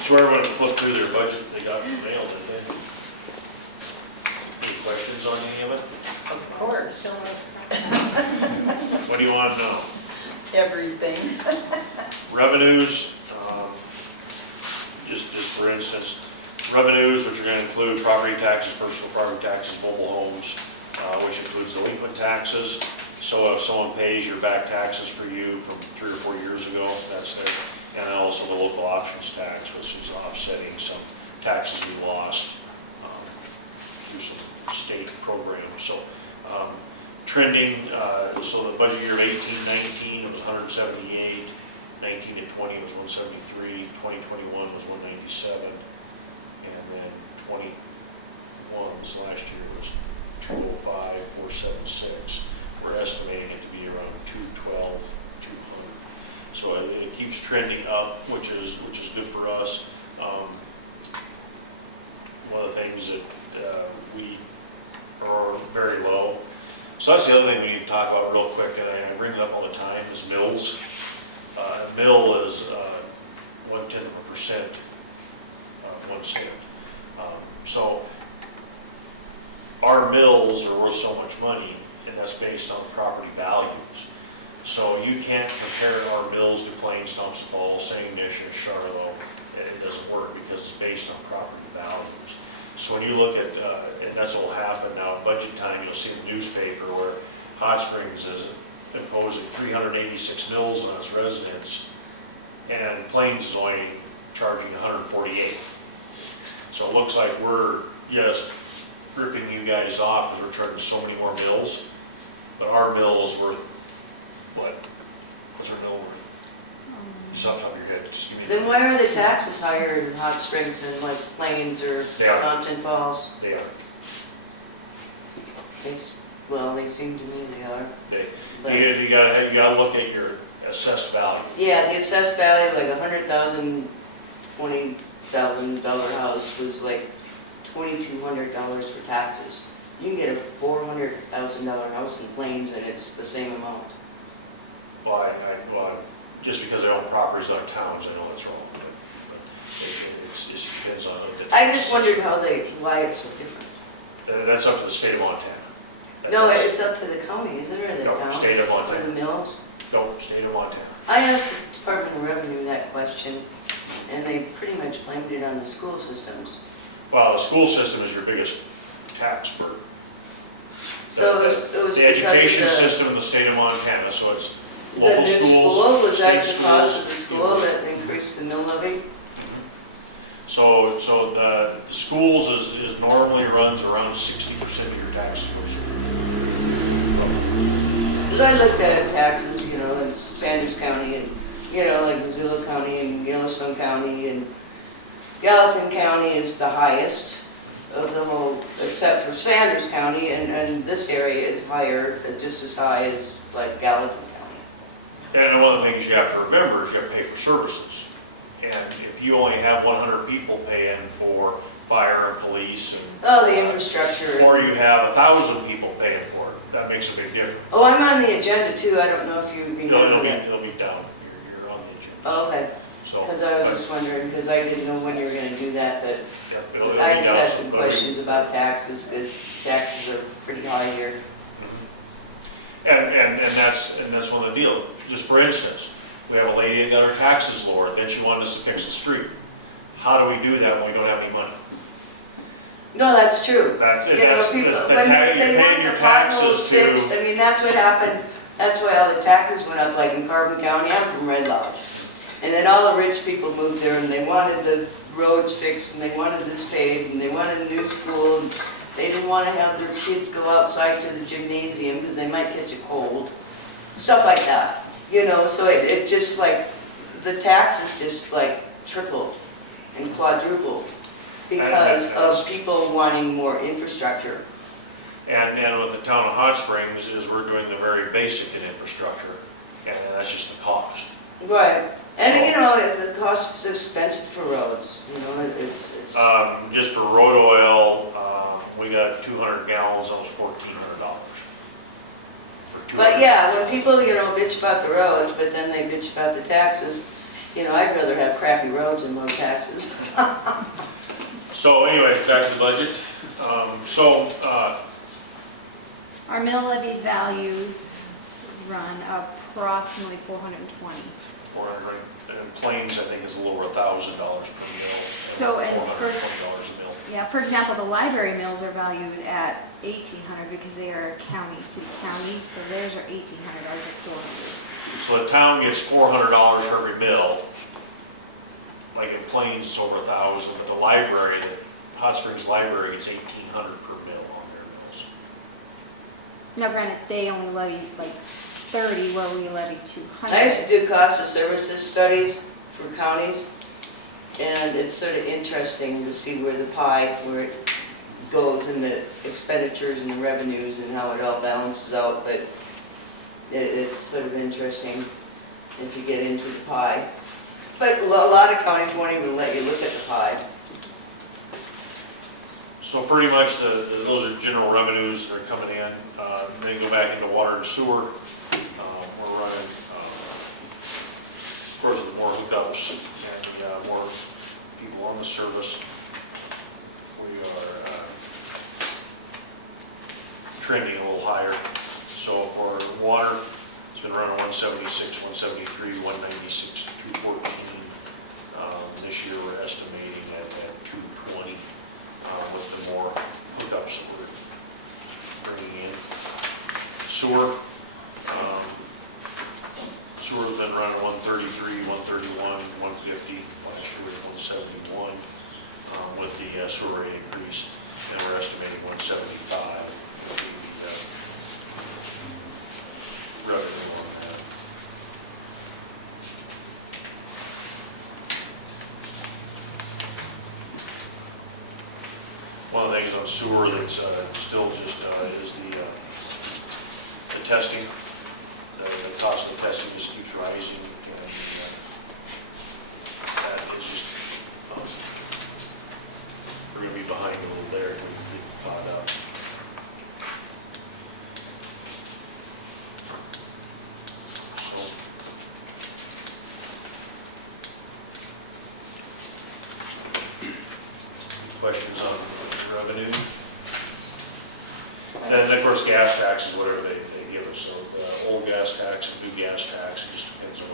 So everyone flipped through their budget they got in the mail, didn't they? Any questions on any of it? Of course, What do you want to know? everything. Revenues, just for instance, revenues, which are going to include property taxes, personal property taxes, mobile homes, which includes delinquent taxes. So if someone pays your back taxes for you from 3 or 4 years ago, that's there. And then also the local options tax, which is offsetting some taxes we lost through some state programs. So trending, so the budget year of 18-19 it was 178, 19 to 20 was 173, 2021 was 197, and then 21 this last year was 205, 476. We're estimating it to be around 212, 200. So it keeps trending up, which is good for us. One of the things that we are very low. So that's the other thing we need to talk about real quick, and I bring it up all the time, is mills. A mill is 0.1%, 1 cent. So our mills are worth so much money, and that's based on property values. So you can't compare our mills to Plains, Thompson Falls, St. Ignace, Charlotte. It doesn't work because it's based on property values. So when you look at, and that's what will happen now, at budget time, you'll see in the newspaper where Hot Springs is imposing 386 mills on its residents, and Plains is only charging 148. So it looks like we're just ripping you guys off because we're charging so many more mills, but our mill is worth, what? What's our mill worth? Just off the top of your head, just give me. Then why are the taxes higher in Hot Springs than like Plains or They are. Thompson Falls? They are. Well, they seem to me they are. But- You gotta look at your assessed value. Yeah, the assessed value, like $100,000, $20,000 house was like $2,200 for taxes. You can get a $400,000 house in Plains and it's the same amount. Well, just because I own properties out of towns, I know that's wrong. But it just depends on. I just wondered why it's so different. That's up to the state of Montana. No, it's up to the county, isn't it, or the No, town? state of Or Montana. the mills? No, state of Montana. I asked the Department of Revenue that question, and they pretty much blamed it on the school systems. Well, the school system is your biggest tax burden. So it was because The education of system in the state of Montana, so it's the local new schools, school, was that state the cost of the schools, school universities. that increased the mill levy? So the schools is normally runs around 60% of your taxes go to school. Because I looked at taxes, you know, in Sanders County and, you know, like Missoula County and Yellowstone County and Gallatin County is the highest of the whole, except for Sanders County, and this area is higher, just as high as like Gallatin County. And one of the things you have to remember is you have to pay for services. And if you only have 100 people paying for fire and police and. Oh, the infrastructure. Or you have 1,000 people paying for it, that makes a big difference. Oh, I'm on the agenda too, I don't know if you No, remember that. it'll be down, you're on the agenda. Oh, okay, So. because I was just wondering, because I didn't know when you were gonna do that, but Yep, it'll be I down, just had so some it'll be- questions about taxes, because taxes are pretty high here. And that's one of the deals. Just for instance, we have a lady that got her taxes lowered, then she wanted us to fix the street. How do we do that when we don't have any money? No, that's true. That's, You know, that's, people, the when tag, they you're want paying your the potholes taxes to. fixed, I mean, that's what happened, that's why all the taxes went up, like in Carbon County, I'm from Red Lodge. And then all the rich people moved there, and they wanted the roads fixed, and they wanted this paved, and they wanted a new school, and they didn't want to have their kids go outside to the gymnasium, because they might catch a cold, stuff like that. You know, so it just like, the taxes just like tripled and quadrupled because of people wanting more infrastructure. And with the town of Hot Springs is we're doing the very basic in infrastructure, and that's just the cost. Right, and you know, the cost is expensive for roads, you know, it's. Just for road oil, we got 200 gallons, almost $1,400. But yeah, when people, you know, bitch about the roads, but then they bitch about the taxes, you know, I'd rather have crappy roads and low taxes. So anyway, back to the budget. Our mill levy values run approximately 420. 400, and Plains, I think, is a little over $1,000 per mill. So, and $420 a mill. Yeah, for example, the library mills are valued at 1,800 because they are a county, city county, so theirs are 1,800, ours are 400. So the town gets $400 for every mill. Like in Plains, it's over 1,000, but the library, the Hot Springs Library gets 1,800 per mill on their mills. Now granted, they only levy like 30 where we levy 200. I used to do cost of services studies for counties, and it's sort of interesting to see where the pie, where it goes in the expenditures and the revenues and how it all balances out, but it's sort of interesting if you get into the pie. But a lot of counties won't even let you look at the pie. So pretty much those are general revenues that are coming in. Then you go back into water and sewer. We're running, of course, with more hookups and more people on the service. We are trending a little higher. So for water, it's been running 176, 173, 196, 214. This year we're estimating at 220 with the more hookups that we're bringing in. Sewer's been running 133, 131, 150. Last year was 171 with the sewer rate increase, and we're estimating 175. Revenue on that. One of the things on sewer that's still just is the testing. The cost of the testing just keeps rising, and that is just, we're going to be behind a little there until we get caught up. Questions on revenue? And of course, gas tax is whatever they give us. So the old gas tax and new gas tax, it just depends on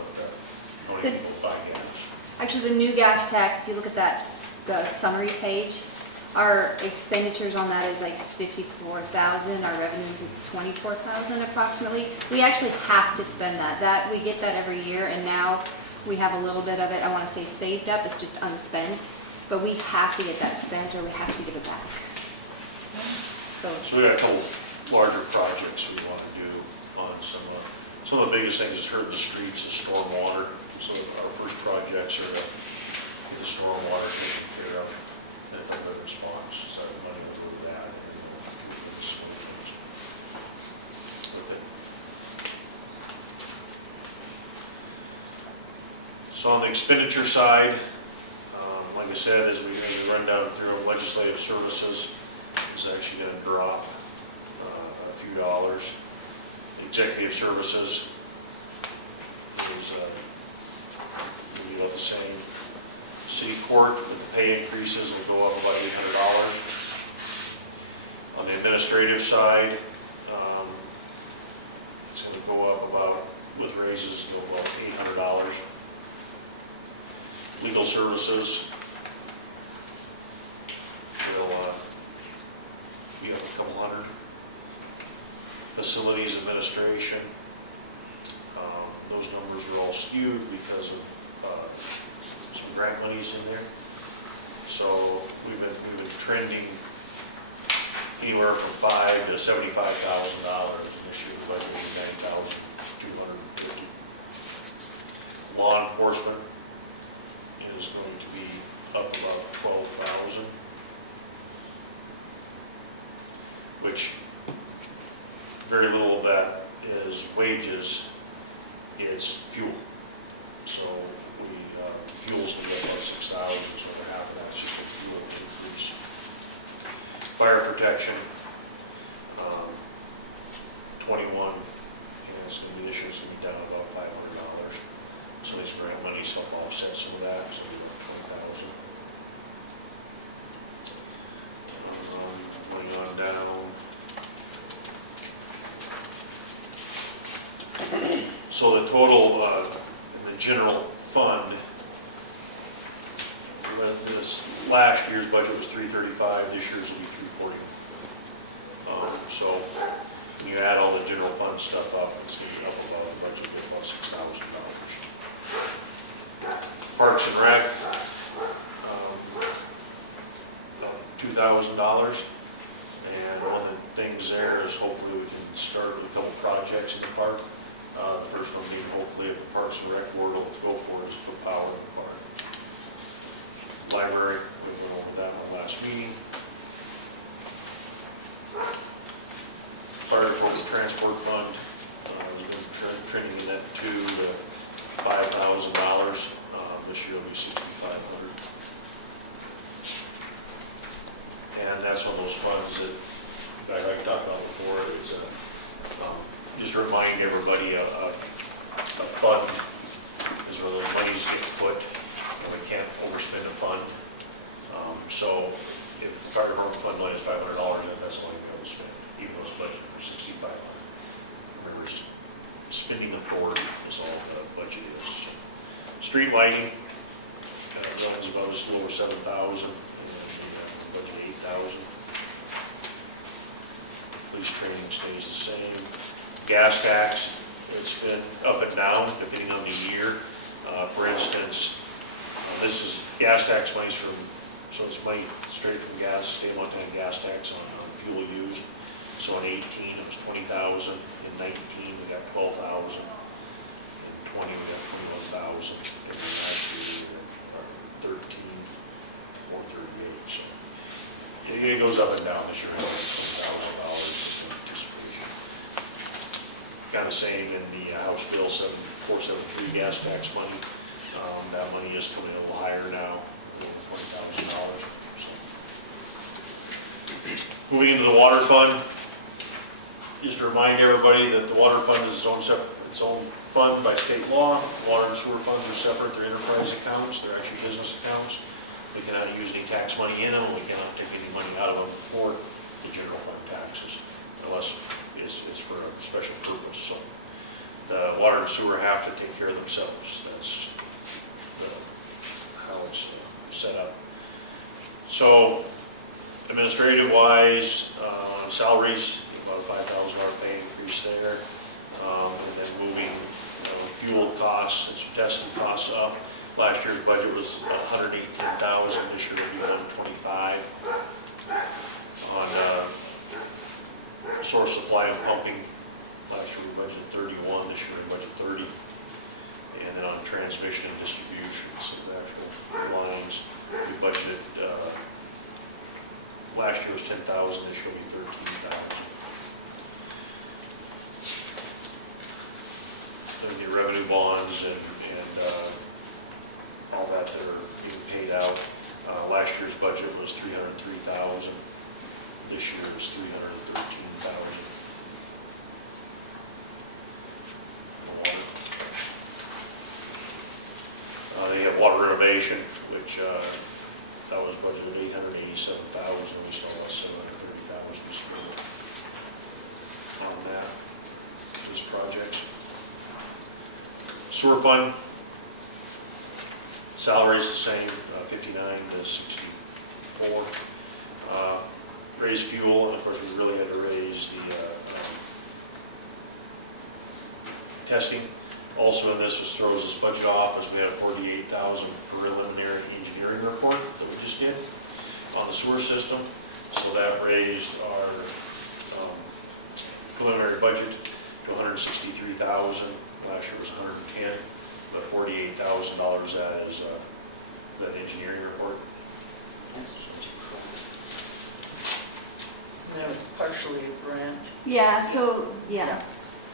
how many people buy gas. Actually, the new gas tax, if you look at that, the summary page, our expenditures on that is like 54,000. Our revenues is 24,000 approximately. We actually have to spend that. We get that every year, and now we have a little bit of it, I want to say saved up, it's just unspent. But we have to get that spent or we have to give it back. So we got a couple larger projects we want to do on some of the biggest things is hurting the streets and stormwater. So our first projects are the stormwater taken care of and the response. So the money will do that. So on the expenditure side, like I said, as we run down through legislative services, is actually going to drop a few dollars. Executive services is about the same. City court with the pay increases will go up about $800. On the administrative side, it's going to go up about, with raises, it'll go up $800. Legal services will be up a couple hundred. Facilities administration, those numbers are all skewed because of some grant monies in there. So we've been trending anywhere from $5,000 to $75,000, and this year's budget is $9,250. Law enforcement is going to be up about $12,000, which very little of that is wages, it's fuel. So fuel's going to be about $6,000, so over half of that's just a fuel increase. Fire protection, 21, and it's going to be, this year's going to be down about $500. So these grant monies help offset some of that, so we're about 20,000. Going on down. So the total in the general fund, this last year's budget was $335, this year's will be $340. So when you add all the general fund stuff up, it's going to be up about a budget of about $6,000. Parks and Rec, about $2,000. And one of the things there is hopefully we can start with a couple projects in the park. The first one being hopefully if the Parks and Rec board will go for is put power in the park. Library, we went over that in the last meeting. Fire Department Transport Fund has been trending in that $2,000 to $5,000. This year will be $6,500. And that's one of those funds that, in fact, I talked about before. It's a just remind everybody a fund is where the monies get put, and we can't overspend a fund. So if the fire department fund line is $500, then that's all you're able to spend, even though it's budgeted for $6,500. Remember, just spending authority is all the budget is. So, street lighting, runs about just a little over $7,000, and then the budget $8,000. Police training stays the same. Gas tax, it's been up and down depending on the year. For instance, this is gas tax money from, so it's money straight from gas, state of Montana gas tax on fuel used. So in 18 it was $20,000, in 19 we got $12,000, in 20 we got $21,000, and then last year we were 13, 438. So it goes up and down. This year we had $20,000 in anticipation. Kind of same in the House Bill 473 gas tax money. That money is coming in a little higher now, $20,000. So. Moving into the water fund, just to remind everybody that the water fund is its own fund by state law. Water and sewer funds are separate. They're enterprise accounts. They're actually business accounts. We cannot use any tax money in them. We cannot take any money out of them for the general fund taxes, unless it's for a special purpose. So the water and sewer have to take care of themselves. That's how it's set up. So administrative wise, salaries, about a $5,000 pay increase there. And then moving fuel costs and some testing costs up. Last year's budget was $118,000. This year will be $125,000. On source supply and pumping, last year we budgeted 31, this year we budgeted 30. And then on transmission and distribution, so the actual lines, we budgeted, last year was 10,000, this year will be 13,000. Then the revenue bonds and last year's budget was $303,000. This year is $313,000. They have water renovation, which, that was budgeted $887,000, we still have $730,000 to spend on that, this project. Sewer fund, salaries the same, 59 to 64. Raise fuel, and of course, we really had to raise the testing. Also in this, was throws this budget off, as we had a $48,000 preliminary engineering report that we just did on the sewer system. So that raised our preliminary budget to $163,000. Last year was $110,000, but $48,000 that is that engineering report. That was partially a grant. Yeah, so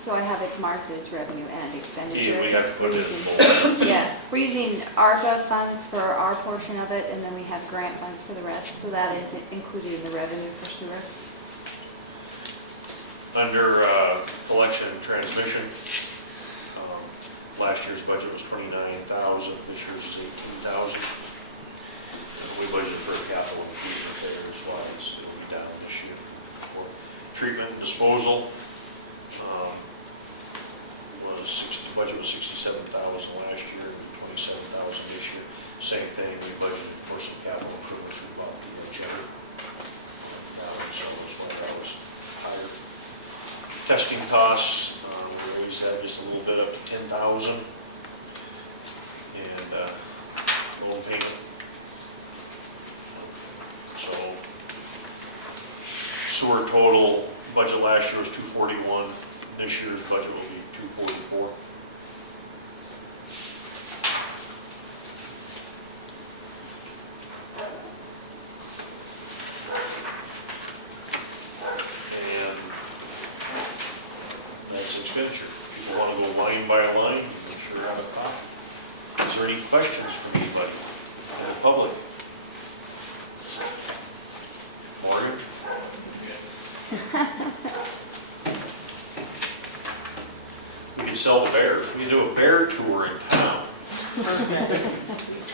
I have it marked as revenue and expenditure. Yeah, we have to put it in both. Yeah, we're using ARPA funds for our portion of it, and then we have grant funds for the rest, so that is included in the revenue for sewer. Under collection and transmission, last year's budget was $29,000, this year's is $18,000. We budgeted for a capital improvement there as well, so it'll be down this year. For treatment and disposal, the budget was $67,000 last year, and $27,000 this year. Same thing, we budgeted for some capital improvements, we bought the generator. So that's why that was higher. Testing costs, we raised that just a little bit up to $10,000. And loan payment. So sewer total budget last year was $241. This year's budget will be $244. And that's expenditure. People want to go line by line, I'm sure have a copy. Is there any questions from anybody in the public? Morgan? We can sell the bears. We can do a bear tour in town.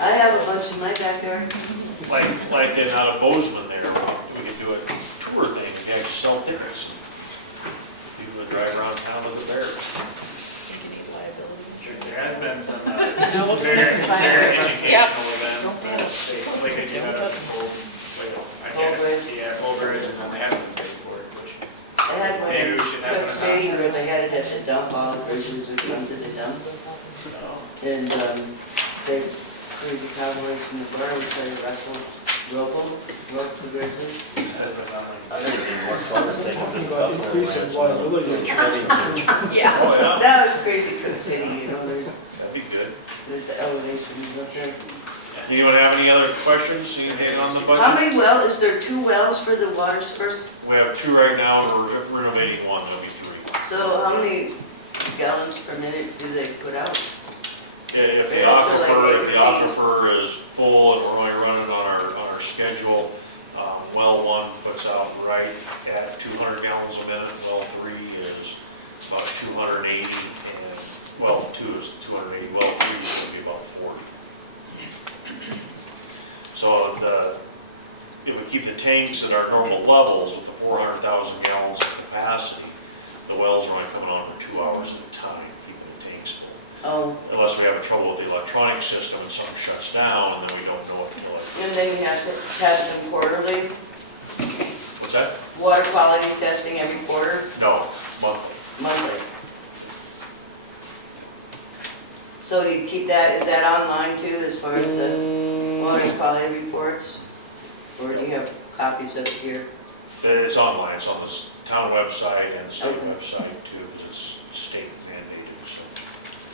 I have a bunch in my backyard. Like in out of Bozeman there, we could do a tour thing. You have to sell tickets. People that drive around town with the bears. There has been some No, we'll just make the sign very different. educational events. Like they do at Overage, and then they have some big board, which I had one maybe in we should have Cook City where they had it at the dump, all the grizzlies would come to the dump. And they crazy cowboys from the bar would try to wrestle, rope the grizzlies. I think it'd be more fun if they could do Buffalo Ranch. Yeah. Oh, yeah. That was crazy Cook City, you know, That'd be good. there's the elevations up there. Anyone have any other questions? Anything on the budget? How many is there 2 wells for the water source? We have 2 right now, and we're renovating 1, there'll be 3. So how many gallons per minute do they put out? Yeah, if the Yeah, so like aquifer is full and we're only running on our schedule, well 1 puts out right at 200 gallons a minute, well 3 is about 280, and well 2 is 280, well 3 is going to be about 40. So if we keep the tanks at our normal levels with the 400,000 gallons of capacity, the wells are only coming on for 2 hours at a time, keeping the tanks full. Oh, Unless we have trouble with the electronic system and something shuts down, and then we don't know it until and then you have to test them quarterly, What's that? water quality testing every quarter, No, monthly. monthly. So do you keep that, is that online too, as far as the water quality reports? Or do you have copies of it here? It's online, it's on the town website and the state Okay. website too, because it's state mandated, so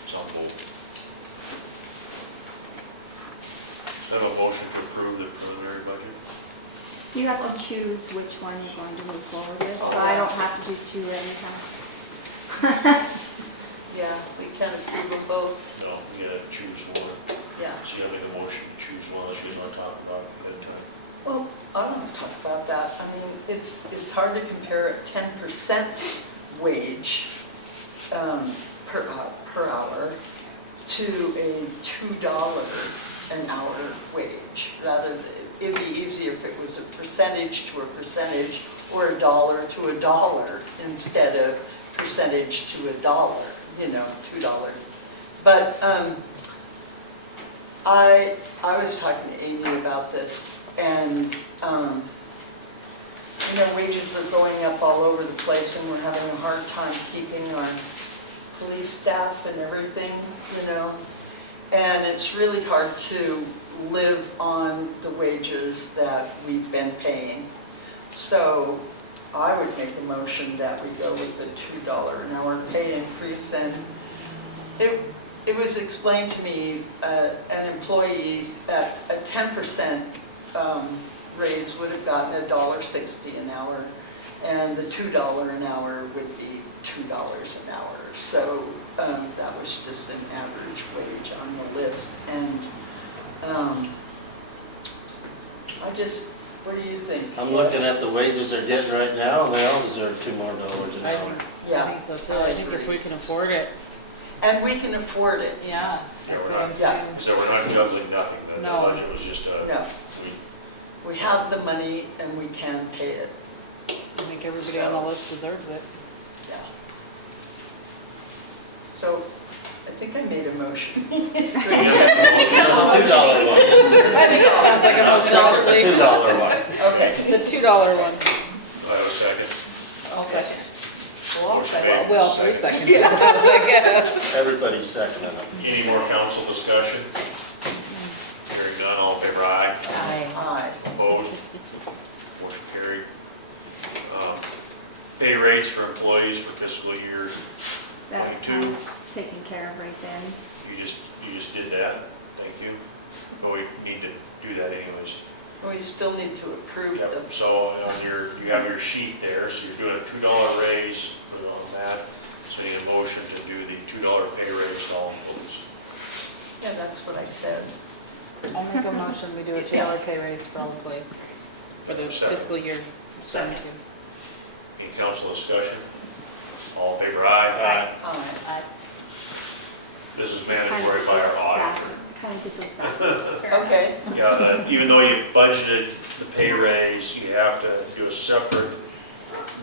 it's on both. So I have a motion to approve the preliminary budget. You have to choose which one you're going to move forward with, so I don't have to do 2 at any time. Yeah, we can approve them both, No, you gotta choose one. yeah. So you gotta make a motion to choose one, unless you guys wanna talk about it at that time. it's hard to compare a 10% wage per hour to a $2 an hour wage. Rather, it'd be easier if it was a percentage to a percentage, or a dollar to a dollar, instead of percentage to a dollar, you know, $2. But I was talking to Amy about this, and you know, wages are going up all over the place, and we're having a hard time keeping our police staff and everything, you know. And it's really hard to live on the wages that we've been paying. So I would make a motion that we go with the $2 an hour pay increase. And it was explained to me, an employee at a 10% raise would have gotten $1.60 an hour, and the $2 an hour would be $2 an hour. So that was just an average wage on the list. And what do you think? I'm looking at the wages they're getting right now, and they all deserve $2 more an I hour. I think so too. I think if we can afford it, And we can afford it. yeah, that's we're what I'm not- saying. So we're not juggling nothing, the No. budget was just a, No, we have the money and we can pay it. I think everybody on the list deserves it. Yeah. So I think I made a motion. The $2 one. I think it sounds like a motion, The honestly. $2 one. Okay. The $2 one. I have a second. I'll second. Motion made, Well, we second. seconded that, I guess. Everybody's seconding it. Any more council discussion? Hearing none, all in favor, aye. Aye. Opposed? Motion carried. Pay rates for employees for fiscal year That's 22. taken care of right then. You just did that, thank you. No, we need to do that anyways. We still need to approve Yep, the, so on you have your sheet there, so you're doing a $2 raise on that. So you need a motion to do the $2 pay raise to all employees. yeah, that's what I said. I'll make a motion, we do a $2 pay raise for all employees for the Second. fiscal year 17. Any council discussion? All in favor, aye. Aye. This is mandatory by our auditor. Kind of get those back. Okay, Yeah, even though you budgeted the pay raise, you have to do a separate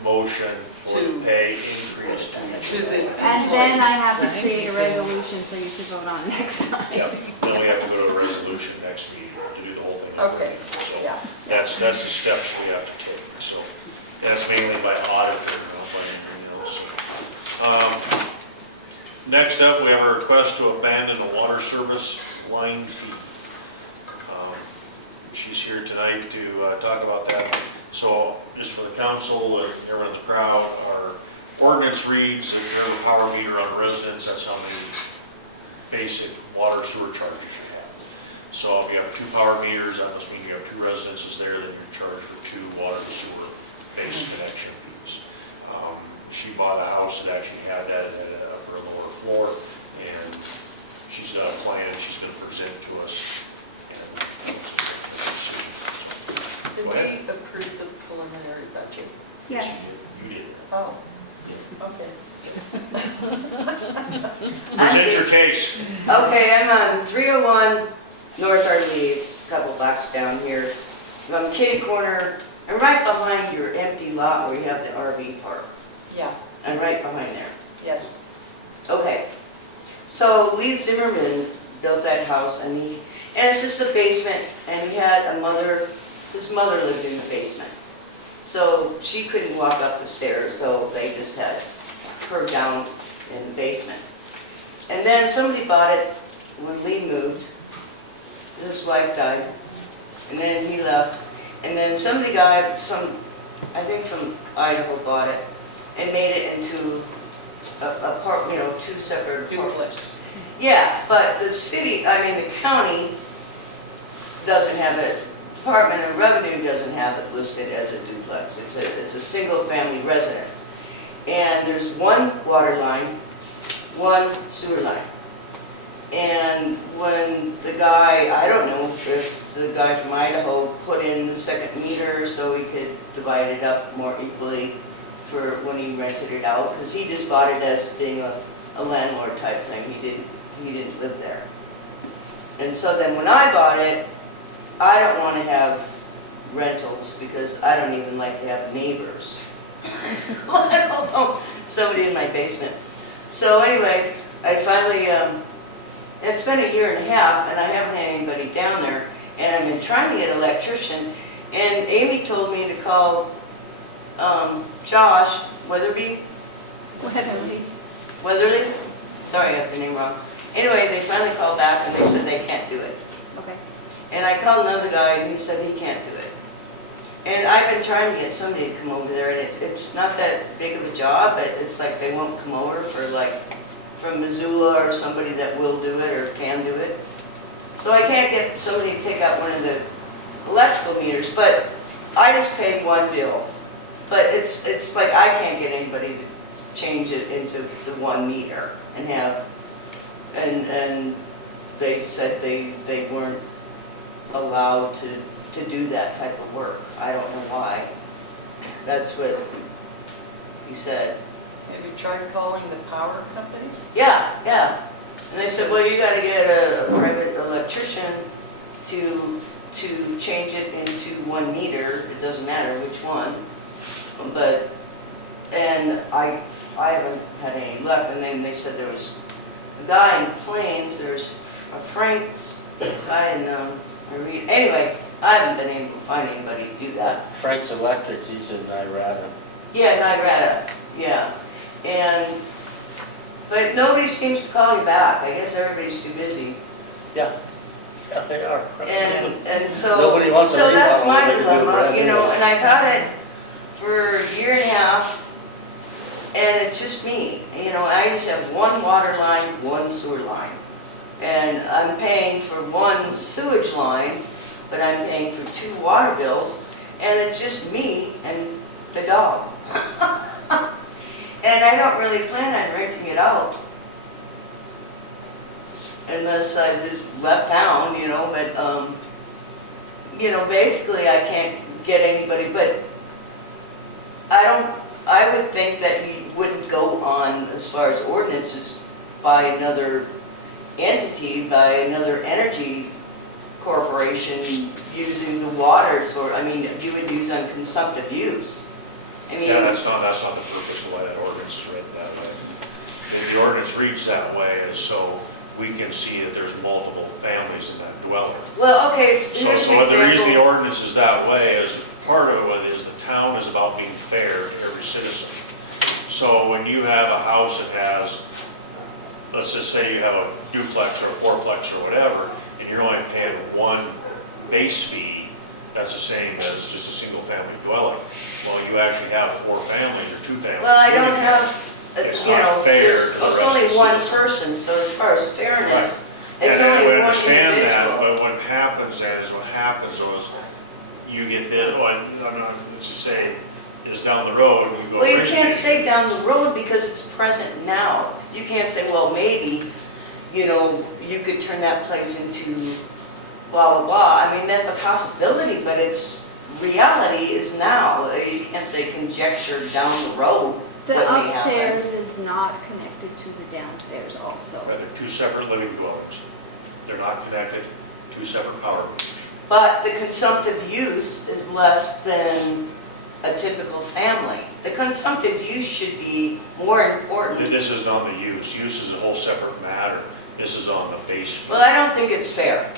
motion for the To- pay increase. to the. And then I have to Right. create a resolution for you to vote on next time. Yep, then we have to go to a resolution next meeting to do the whole thing. Okay, So yeah. that's the steps we have to take, so that's mainly by auditor, not by anything else. Next up, we have a request to abandon a water service line fee. She's here tonight to talk about that. So just for the council and everyone in the crowd, our ordinance reads that if you have a power meter on a residence, that's how many basic water sewer charges you have. So if you have 2 power meters, that must mean you have 2 residences there, then you're charged for 2 water to sewer base connection fees. She bought a house that actually had that at an upper and lower floor, and she's done a plan she's going to present to us. Did Go ahead. we approve the preliminary budget? Yes. You did. Oh, okay. Present your case. Okay, I'm on 301 North Arlene, it's a couple blocks down here. I'm on kitty corner, I'm right behind your empty lot where you have the RV park. Yeah, I'm right behind there. yes. Okay, so Lee Zimmerman built that house and it's just a basement and he had a mother, his mother lived in the basement. So she couldn't walk up the stairs, so they just had her down in the basement. And then somebody bought it when Lee moved. His wife died, and then he left. And then somebody got, I think from Idaho, bought it and made it into a part, 2 separate apartments. Duplex. Yeah, but the city, the county doesn't have it, Department of Revenue doesn't have it listed as a duplex. It's a single-family residence. And there's 1 water line, 1 sewer line. And when the guy, I don't know if the guy from Idaho put in the second meter so he could divide it up more equally for when he rented it out, because he just bought it as being a landlord type thing. He didn't live there. And so then when I bought it, I don't want to have rentals because I don't even like to have neighbors. Let alone somebody in my basement. So anyway, I finally, it's been a year and a half and I haven't had anybody down there, and I've been trying to get an electrician, and Amy told me to call Josh Weatherby. Weatherly? Sorry, I got the name wrong. Anyway, they finally called back and they said they can't do it. Okay. And I called another guy and he said he can't do it. And I've been trying to get somebody to come over there, and it's not that big of a job, but it's like they won't come over for like, from Missoula or somebody that will do it or can do it. So I can't get somebody to take out one of the electrical meters, but I just paid one bill. But it's like I can't get anybody to change it into the 1 meter and have, and they said they weren't allowed to do that type of work. I don't know why. That's what he said. Have you tried calling the power company? Yeah. And they said, well, you got to get a private electrician to change it into 1 meter. It doesn't matter which one. But, and I haven't had any luck. And then they said there was a guy in Plains, there's a Frank's guy in anyway, I haven't been able to find anybody to do that. Frank's Electric, he's in Irada. Yeah, Nirada, yeah. But nobody seems to call you back. I guess everybody's too busy. Yeah, they are. And so, Nobody wants to so leave that's on my what they do dilemma, brand you new. know, and I've had it for a year and a half, and it's just me. You know, I just have 1 water line, 1 sewer line. And I'm paying for 1 sewage line, but I'm paying for 2 water bills, and it's just me and the dog. And I don't really plan on renting it out unless I just left town, you know, but, you know, basically I can't get anybody, but I would think that you wouldn't go on, as far as ordinances, by another entity, by another energy corporation using the water, or, I mean, you would use on consumptive use. I mean, Yeah, that's not the purpose of why that ordinance is written that way. And the ordinance reads that way is so we can see that there's multiple families in that dwelling. well, okay, So here's an the reason the example. ordinance is that way is part of it is the town is about being fair to every citizen. So when you have a house that has, let's just say you have a duplex or a fourplex or whatever, and you're only paying 1 base fee, that's the same as just a single family dwelling. Well, you actually have 4 families or 2 families. Well, I don't have, It's you not know, fair there's, to the it's rest of only the 1 citizens. person, so as far as fairness, it's And only I 1 understand that, individual. but what happens is you get this, let's just say, is down the road, you go. Well, you originate. can't say down the road because it's present now. You can't say, well, maybe, you know, you could turn that place into blah, blah, blah. I mean, that's a possibility, but reality is now. You can't say conjecture down the road The what may happen. upstairs is not connected to the downstairs also. They're 2 separate living dwellings. They're not connected, 2 separate power meters. But the consumptive use is less than a typical family. The consumptive use should be more important. This is not the use. Use is a whole separate matter. This is on the base. Well, I don't think it's fair.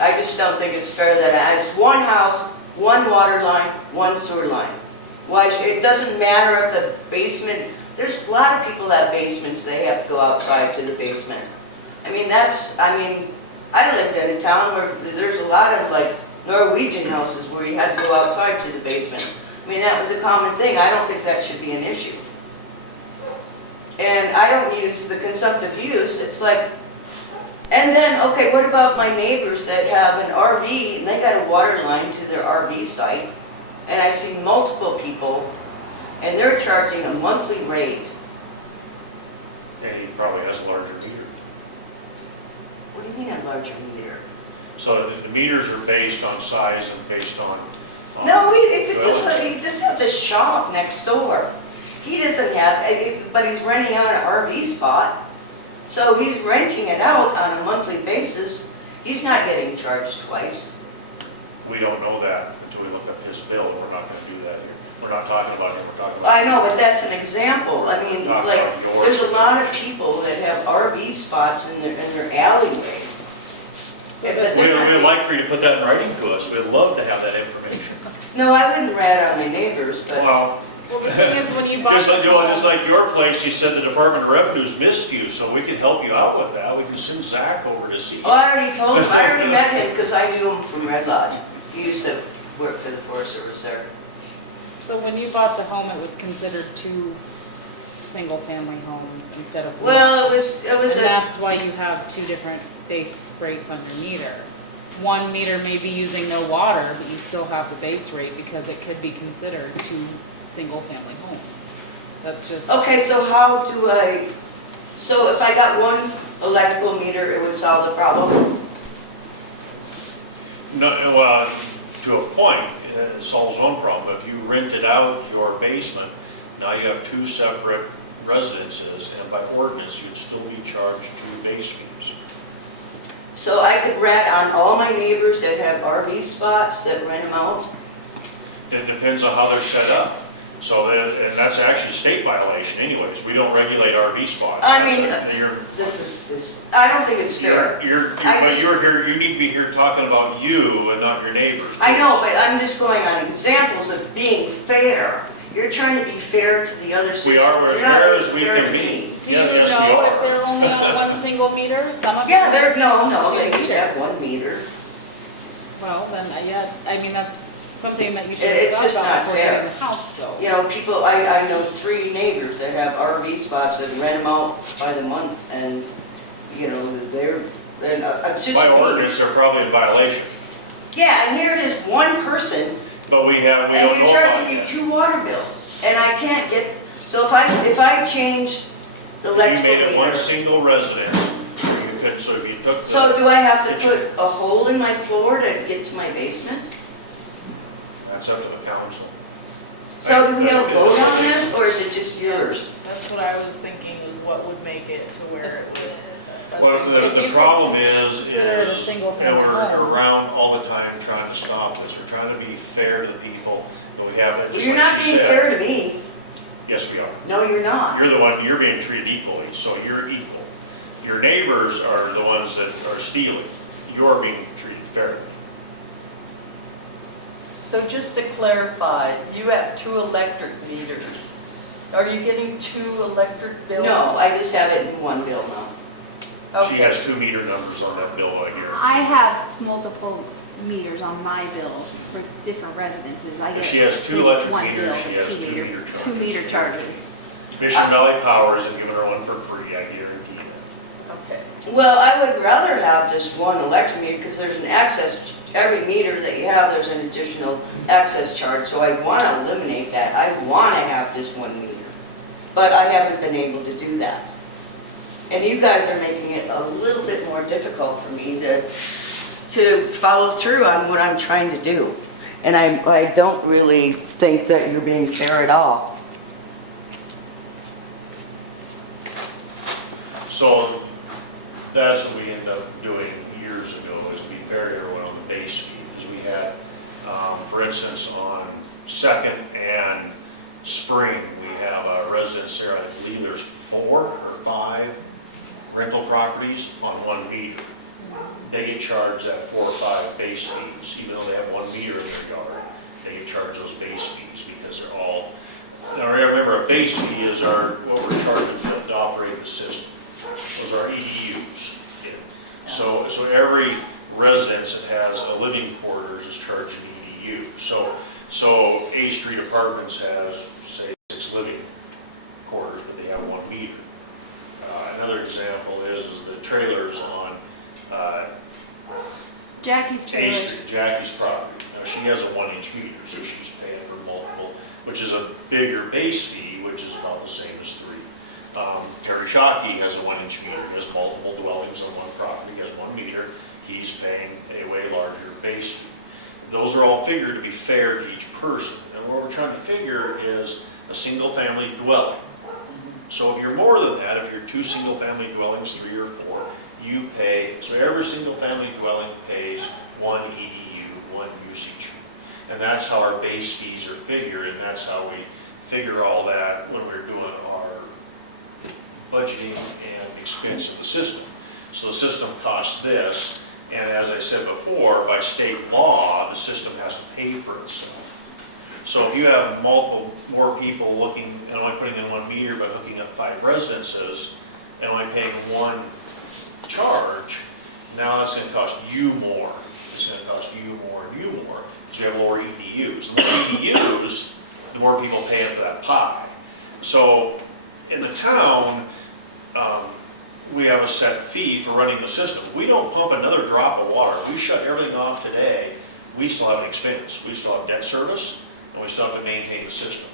I just don't think it's fair that it's 1 house, 1 water line, 1 sewer line. Why it doesn't matter if the basement, there's a lot of people that have basements, they have to go outside to the basement. I mean, I lived in a town where there's a lot of like Norwegian houses where you had to go outside to the basement. I mean, that was a common thing. I don't think that should be an issue. And I don't use the consumptive use. It's like, and then, okay, what about my neighbors that have an RV and they got a water line to their RV site? And I've seen multiple people and they're charging a monthly rate. And he probably has a larger meter. What do you mean a larger meter? So the meters are based on size and based on. No, this is a shop next door. He doesn't have, but he's renting out an RV spot. So he's renting it out on a monthly basis. He's not getting charged twice. We don't know that until we look up his bill. We're not gonna do that here. We're not talking about him, we're talking about. I know, but that's an example. I mean, Not like, yours. there's a lot of people that have RV spots in their alleyways. But they're not We'd like for you to put that in writing to us. We'd love to have that information. No, I wouldn't rat on my neighbors, but. Well, Well, the thing is, when you bought just the like, home, just like your place, you said the Department of Revenue's missed you, so we can help you out with that. We can send Zach over to see you. Oh, I already met him because I knew him from Red Lodge. He used to work for the Forest Service there. so when you bought the home, it was considered 2 single-family homes instead of one. Well, it was And a, that's why you have 2 different base rates on your meter. One meter may be using no water, but you still have the base rate because it could be considered 2 single-family homes. That's just. okay, so so if I got one electrical meter, it would solve the problem? No, well, to a point, it solves one problem. If you rented out your basement, now you have 2 separate residences, and by ordinance, you'd still be charged 2 base fees. So I could rat on all my neighbors that have RV spots that rent them out? It depends on how they're set up. So, and that's actually a state violation anyways. We don't regulate RV spots. I mean, You're- I don't think it's fair. But you're here, you need to be here talking about you and not your neighbors. I know, but I'm just going on examples of being fair. You're trying to be fair to the other We citizens. are, we're as You're not fair being as we fair can to be. me. Do you Yes, we know are. if they're only on 1 single meter? Some of them. Yeah, they're, no, two they just have meters. 1 meter. Well, then, yeah, I mean, that's something that you should It's have just thought not about before fair. getting the house, though. You know, people, I know 3 neighbors that have RV spots that rent them out by the month, and, you know, they're, and it's just By me. ordinance, they're probably in violation. Yeah, and here it is, 1 person, But we don't and know you're about charging me that. 2 water bills, and I can't get, so if I change the You electrical made it one meter, single residence. You could, so if you took the. so do I have to kitchen- put a hole in my floor to get to my basement? That's up to the council. So do we have a vote on this, or is it just yours? That's what I was thinking, was what would make it to where it was. a Well, single- the problem is, consider it a single and family we're home. around all the time trying to stop this. We're trying to be fair to the people. And we have it, Well, just you're like not she being said. fair to me. Yes, we are. No, you're not. You're the one, you're being treated equally, so you're equal. Your neighbors are the ones that are stealing. You're being treated fairly. So just to clarify, you have 2 electric meters. Are you getting 2 electric bills? No, I just have it in 1 bill now. She Okay. has 2 meter numbers on that bill, I guarantee. I have multiple meters on my bill for different residences. I If get she has 2 electric one meters, bill she with has 2 meter charges. 2 meter charges. Mission Valley Power isn't giving her one for free, I guarantee that. Okay. Well, I would rather have just 1 electric meter because there's an access, every meter that you have, there's an additional access charge. So I want to eliminate that. I want to have just 1 meter. But I haven't been able to do that. And you guys are making it a little bit more difficult for me to follow through on what I'm trying to do. And I don't really think that you're being fair at all. So that's what we ended up doing years ago, is to be fair to everyone on the base fee. Because we had, for instance, on Second and Spring, we have a residence there, I believe there's 4 or 5 rental properties on 1 meter. They get charged that 4 or 5 base fees, even though they have 1 meter in their yard. They get charged those base fees because they're all, now remember, a base fee is what we're charging to operate the system. Those are EDUs. So every residence that has a living quarters is charged an EDU. So A Street Apartments has, say, 6 living quarters, but they have 1 meter. Another example is the trailers on Jackie's A trailers. Street, Jackie's property. Now, she has a 1-inch meter, so she's paying for multiple, which is a bigger base fee, which is about the same as 3. Terry Shockey has a 1-inch meter. He has multiple dwellings on 1 property. He has 1 meter. he's paying a way larger base fee. Those are all figured to be fair to each person. And what we're trying to figure is a single-family dwelling. So if you're more than that, if you're 2 single-family dwellings, 3 or 4, you pay, so every single-family dwelling pays 1 EDU, 1 usage fee. And that's how our base fees are figured, and that's how we figure all that when we're doing our budgeting and expense of the system. So the system costs this, and as I said before, by state law, the system has to pay for itself. So if you have more people looking and only putting in 1 meter but hooking up 5 residences and only paying 1 charge, now that's going to cost you more. It's going to cost you more and you more because we have lower EDUs. The more EDUs, the more people pay for that pie. So in the town, we have a set fee for running the system. If we don't pump another drop of water, we shut everything off today, we still have an expense. We still have debt service, and we still have to maintain the system.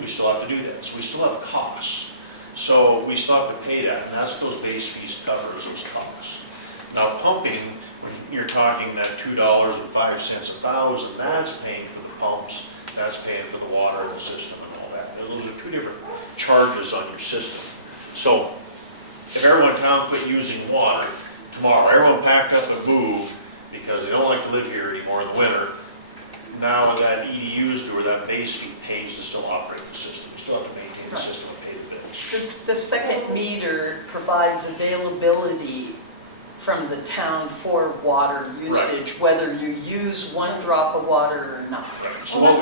We still have to do that. So we still have costs. So we still have to pay that, and that's what those base fees cover, is those costs. Now pumping, when you're talking that $2.05 a thousand, that's paying for the pumps, that's paying for the water in the system and all that. Those are 2 different charges on your system. So if everyone in town quit using water tomorrow, everyone packed up and moved because they don't like to live here anymore in the winter, now with that EDUs do, or that base fee pays to still operate the system. You still have to maintain the system and pay the bills. The second meter provides availability from the town for water usage, whether you use 1 drop of water or not. So what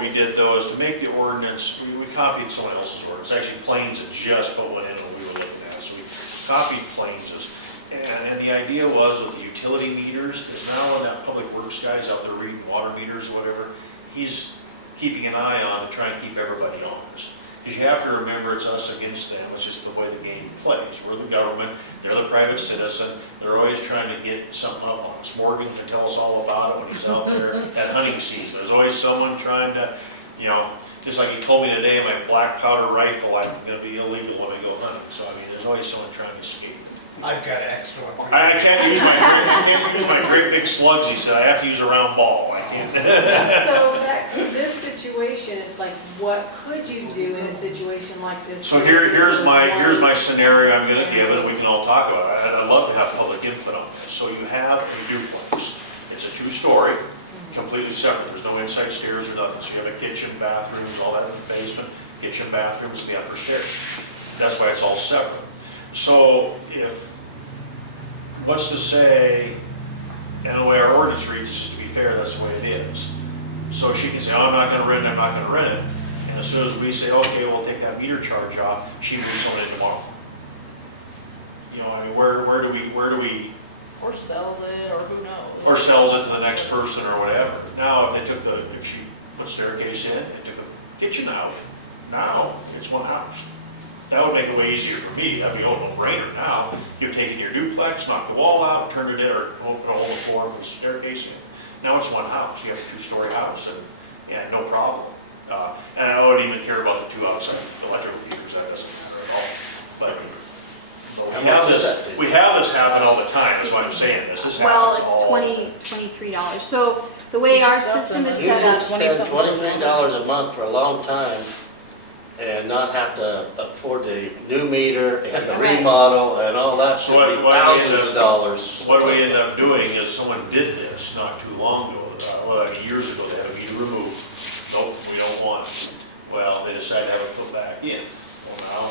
we did though is to make the ordinance, we copied someone else's ordinance. Actually, Plains had just put one in when we were looking at it, so we copied Plains's. And the idea was with the utility meters, because now when that public works guy's out there reading water meters or whatever, he's keeping an eye on to try and keep everybody honest. Because you have to remember it's us against them, it's just the way the game plays. We're the government, they're the private citizen, they're always trying to get something up on us. Morgan can tell us all about it when he's out there at hunting season. There's always someone trying to, just like he told me today, my black powder rifle, I'm gonna be illegal when I go hunting. So I mean, there's always someone trying to escape. I've got an extra one. I can't use my great big slugs, he said, I have to use a round ball. I can't. So back to this situation, it's like, what could you do in a situation like this? So here's my scenario I'm gonna give, and we can all talk about it. I'd love to have public input on this. So you have a duplex. It's a 2-story, completely separate. There's no inside stairs or nothing. So you have a kitchen, bathrooms, all that in the basement, kitchen, bathrooms, and the upper stairs. That's why it's all separate. So what's to say, and the way our ordinance reads, just to be fair, that's the way it is. So she can say, oh, I'm not gonna rent it, I'm not gonna rent it. And as soon as we say, okay, we'll take that meter charge off, she moves someone in tomorrow. I mean, where do we? Or sells it, or who knows? Or sells it to the next person or whatever. Now, if she put staircase in, and took the kitchen out, now it's one house. That would make it way easier for me. That'd be a no-brainer now. You've taken your duplex, knocked the wall out, turned it in, or put a hole in the floor, put a staircase in. Now it's one house. You have a 2-story house, and yeah, no problem. And I wouldn't even care about the 2 outside electrical meters. That doesn't matter at all. But we have this happen all the time. That's why I'm saying this. This Well, happens all. it's $23. So the way our system is You set can up, spend $23 a month for a long time and not have to afford the new meter and the Right. remodel and all that, So should be what we end thousands up- of dollars. What we ended up doing is someone did this not too long ago. Years ago, they had a meter removed. Nope, we don't want it. Well, they decided to have it put back in. Well, now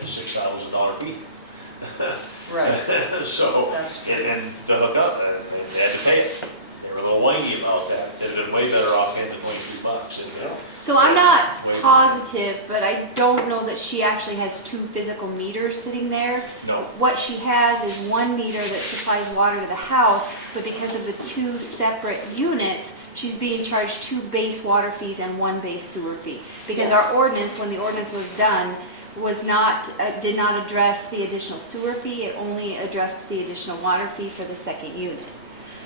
it's $6,000 fee. Right. So, That's true. and to hook up, they had to pay it. They were a little whiny about that. They'd have been way better off paying the $22. so I'm not positive, but I don't know that she actually has 2 physical meters sitting there. No. What she has is 1 meter that supplies water to the house, but because of the 2 separate units, she's being charged 2 base water fees and 1 base sewer fee. Because our ordinance, when the ordinance was done, did not address the additional sewer fee, it only addressed the additional water fee for the second unit.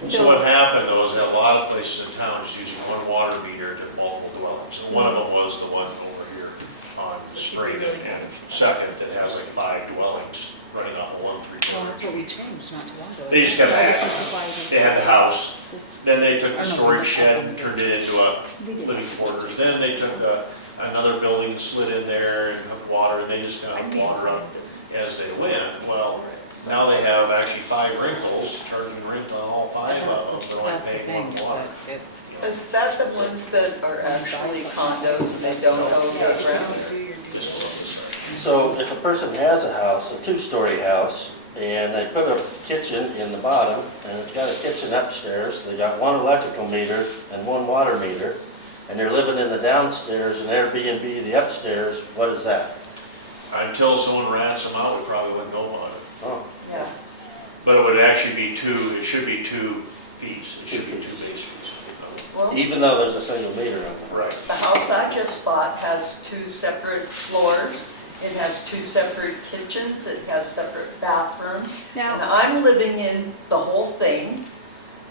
So what happened though is that a lot of places in town is using 1 water meter to multiple dwellings. And one of them was the one over here on Spring and Second that has like 5 dwellings running off of 134. Well, that's what we changed not too long ago. They just kept So this adding. is why it's- They had the house, this- then they took or the no, storage that's shed what and it turned is. it into a We did living that. quarters. Then they took another building and slid in there and hooked water, and they just kind of hooked water up as they went. Well, now they have actually 5 rentals, charging rent on all 5 of them. They're only That's the paying thing, is 1 water. that it's. Is that the ones that are actually condos and they don't own the ground? This is what this is. So if a person has a house, a 2-story house, and they put a kitchen in the bottom, and it's got a kitchen upstairs, they got 1 electrical meter and 1 water meter, and they're living in the downstairs and Airbnb the upstairs, what is that? Until someone rats them out, we probably wouldn't go on it. Oh, Yeah. But it would actually be 2, it should be 2 fees. It should be 2 Two fees. base fees. Well, even though there's a single meter in it. Right. the house I just bought has 2 separate floors. It has 2 separate kitchens. It has separate bathrooms. And Now, I'm living in the whole thing.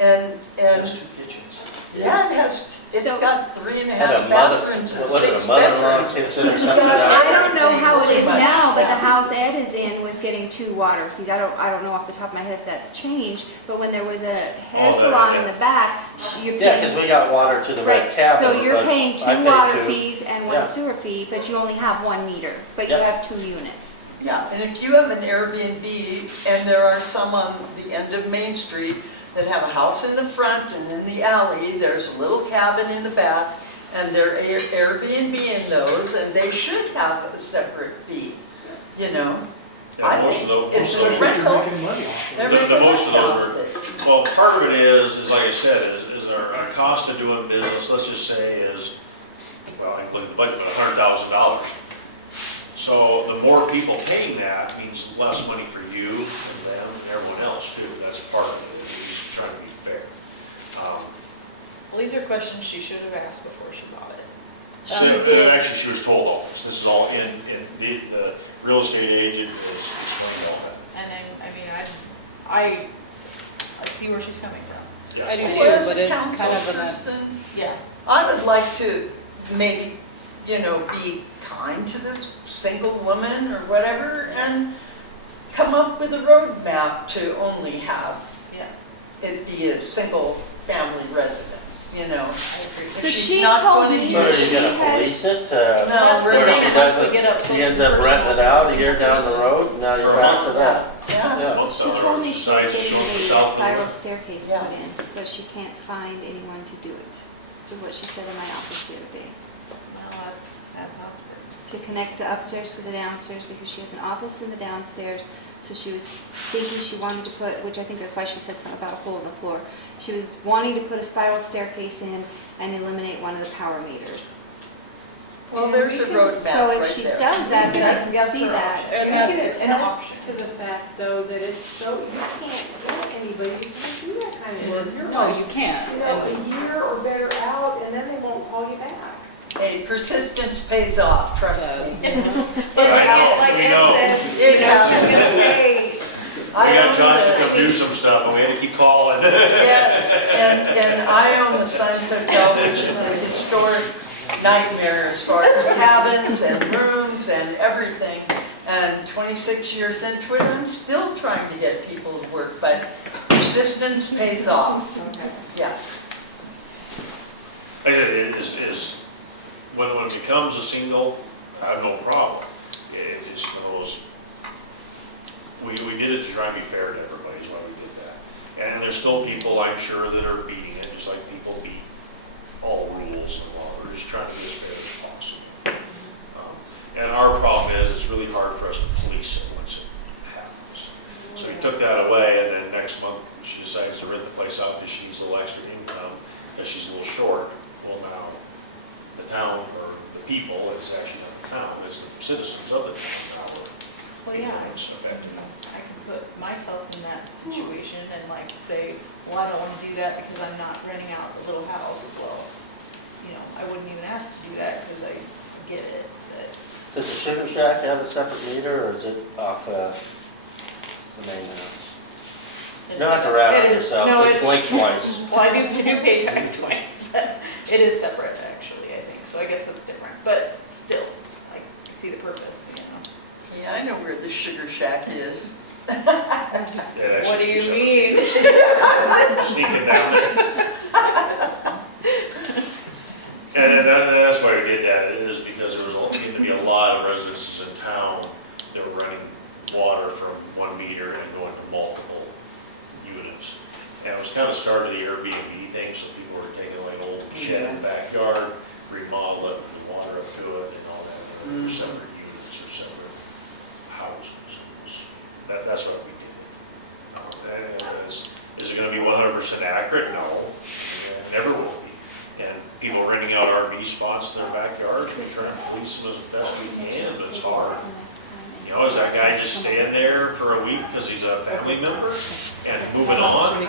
And There's 2 kitchens. yeah, it's So- got 3.5 Had a mother, bathrooms and what is 6 it, a mother-in-law bedrooms. kitchen or It's something got like I don't know how it is Pretty much, now, but the yeah. house Ed is in was getting 2 water fees. I don't know off the top of my head if that's changed, but when there was a hair Oh, that- salon in the back, you're Yeah, because paying. we got water to the red Right, cabin. so you're but paying I 2 pay water 2. fees and 1 Yeah. sewer fee, but you only have 1 meter, but you Yeah. have 2 units. Yeah, and if you have an Airbnb, and there are some on the end of Main Street that have a house in the front and in the alley, there's a little cabin in the back, and they're Airbnb in those, and they should have a separate fee, you know? I Yeah, most think of those, it's most a of those, rental. They're making money off of They're it. making the most of money those off are, of it. well, part of it is like I said, is our cost of doing business, let's just say is, well, I can look at the budget, but $100,000. So the more people paying that means less money for you and them and everyone else too. That's part of it, is just trying to be fair. Well, these are questions she should have asked before she bought it. Actually, she was told all this. This is all in the real estate agent is explaining all that. And then, I see where she's coming from. Yeah. I do too, Well, as but a it's council kind of a. person, Yeah. I would like to maybe, be kind to this single woman or whatever, and come up with a roadmap to only have Yeah, it be a single family residence, I agree. So If she's she not told gonna me What, are use you she gonna has- police it? No, That's the we're Or thing, she and once we doesn't, get up she close ends to up renting it personal out a things, year down the road, now you're back to that. Yeah, Yeah. Once She told me she decides was to show getting a herself in spiral the- staircase Yeah. put in, but she can't find anyone to do it, is what she said in my office the other day. No, that's Oxford. To connect the upstairs to the downstairs, because she has an office in the downstairs, so she was thinking she wanted to put, which I think that's why she said something about a hole in the floor. She was wanting to put a spiral staircase in and eliminate one of the power meters. well, there's a So roadmap if right she there. does that, then I can That's see her that. option. And That's you can an attest option. to the fact, though, that it's so, you can't get anybody to do that kind of work. You're No, like, you can't. you know, a year or better out, and then they won't call you back. Hey, persistence pays off, trust me. Yes. But I know, like we Ed know. said, It you know, she's happens. gonna say, We got Josh to come do some stuff, but we had to keep calling. Yes, and I own the Science Hotel, which is a historic nightmare as far as cabins and rooms and everything. And 26 years into it, I'm still trying to get people to work, but persistence pays off. Yeah. It is, when it becomes a single, I have no problem. It just goes, we did it to try and be fair to everybody, is why we did that. And there's still people, I'm sure, that are beating it, just like people beat all rules and law. We're just trying to be as fair as possible. And our problem is, it's really hard for us to police it once it happens. So we took that away, and then next month, she decides to rent the place out because she needs a little extra income, because she's a little short. Well, now, the town, or the people, it's actually not the town, it's the citizens of the town now. well, yeah, And stuff that- I can put myself in that situation and like say, well, I don't wanna do that because I'm not renting out the little house. Well, I wouldn't even ask to do that because I get it, but Does the Sugar Shack have a separate meter, or is it off the main house? You don't have to rat on yourself, No, just blink twice. Well, I do pay tax twice, but it is separate actually, I think, so I guess that's different, but still, I can see the purpose, Yeah, I know where the Sugar Shack shack is. Yeah, What do you actually, mean? Sneaking down there. And that's why we did that, is because there was seemed to be a lot of residences in town that were running water from 1 meter and going to multiple units. And it was kind of started the Airbnb thing, so people were taking like an old shed in the Yes. backyard, remodel it, put water up to it and all that. And there were separate units or separate houses. That's what we did. And is it gonna be 100% accurate? No, it never will be. And people renting out RV spots in their backyard, we're trying to police them as best we can, but it's hard. You know, is that guy just staying there for a week because he's a family member and moving on?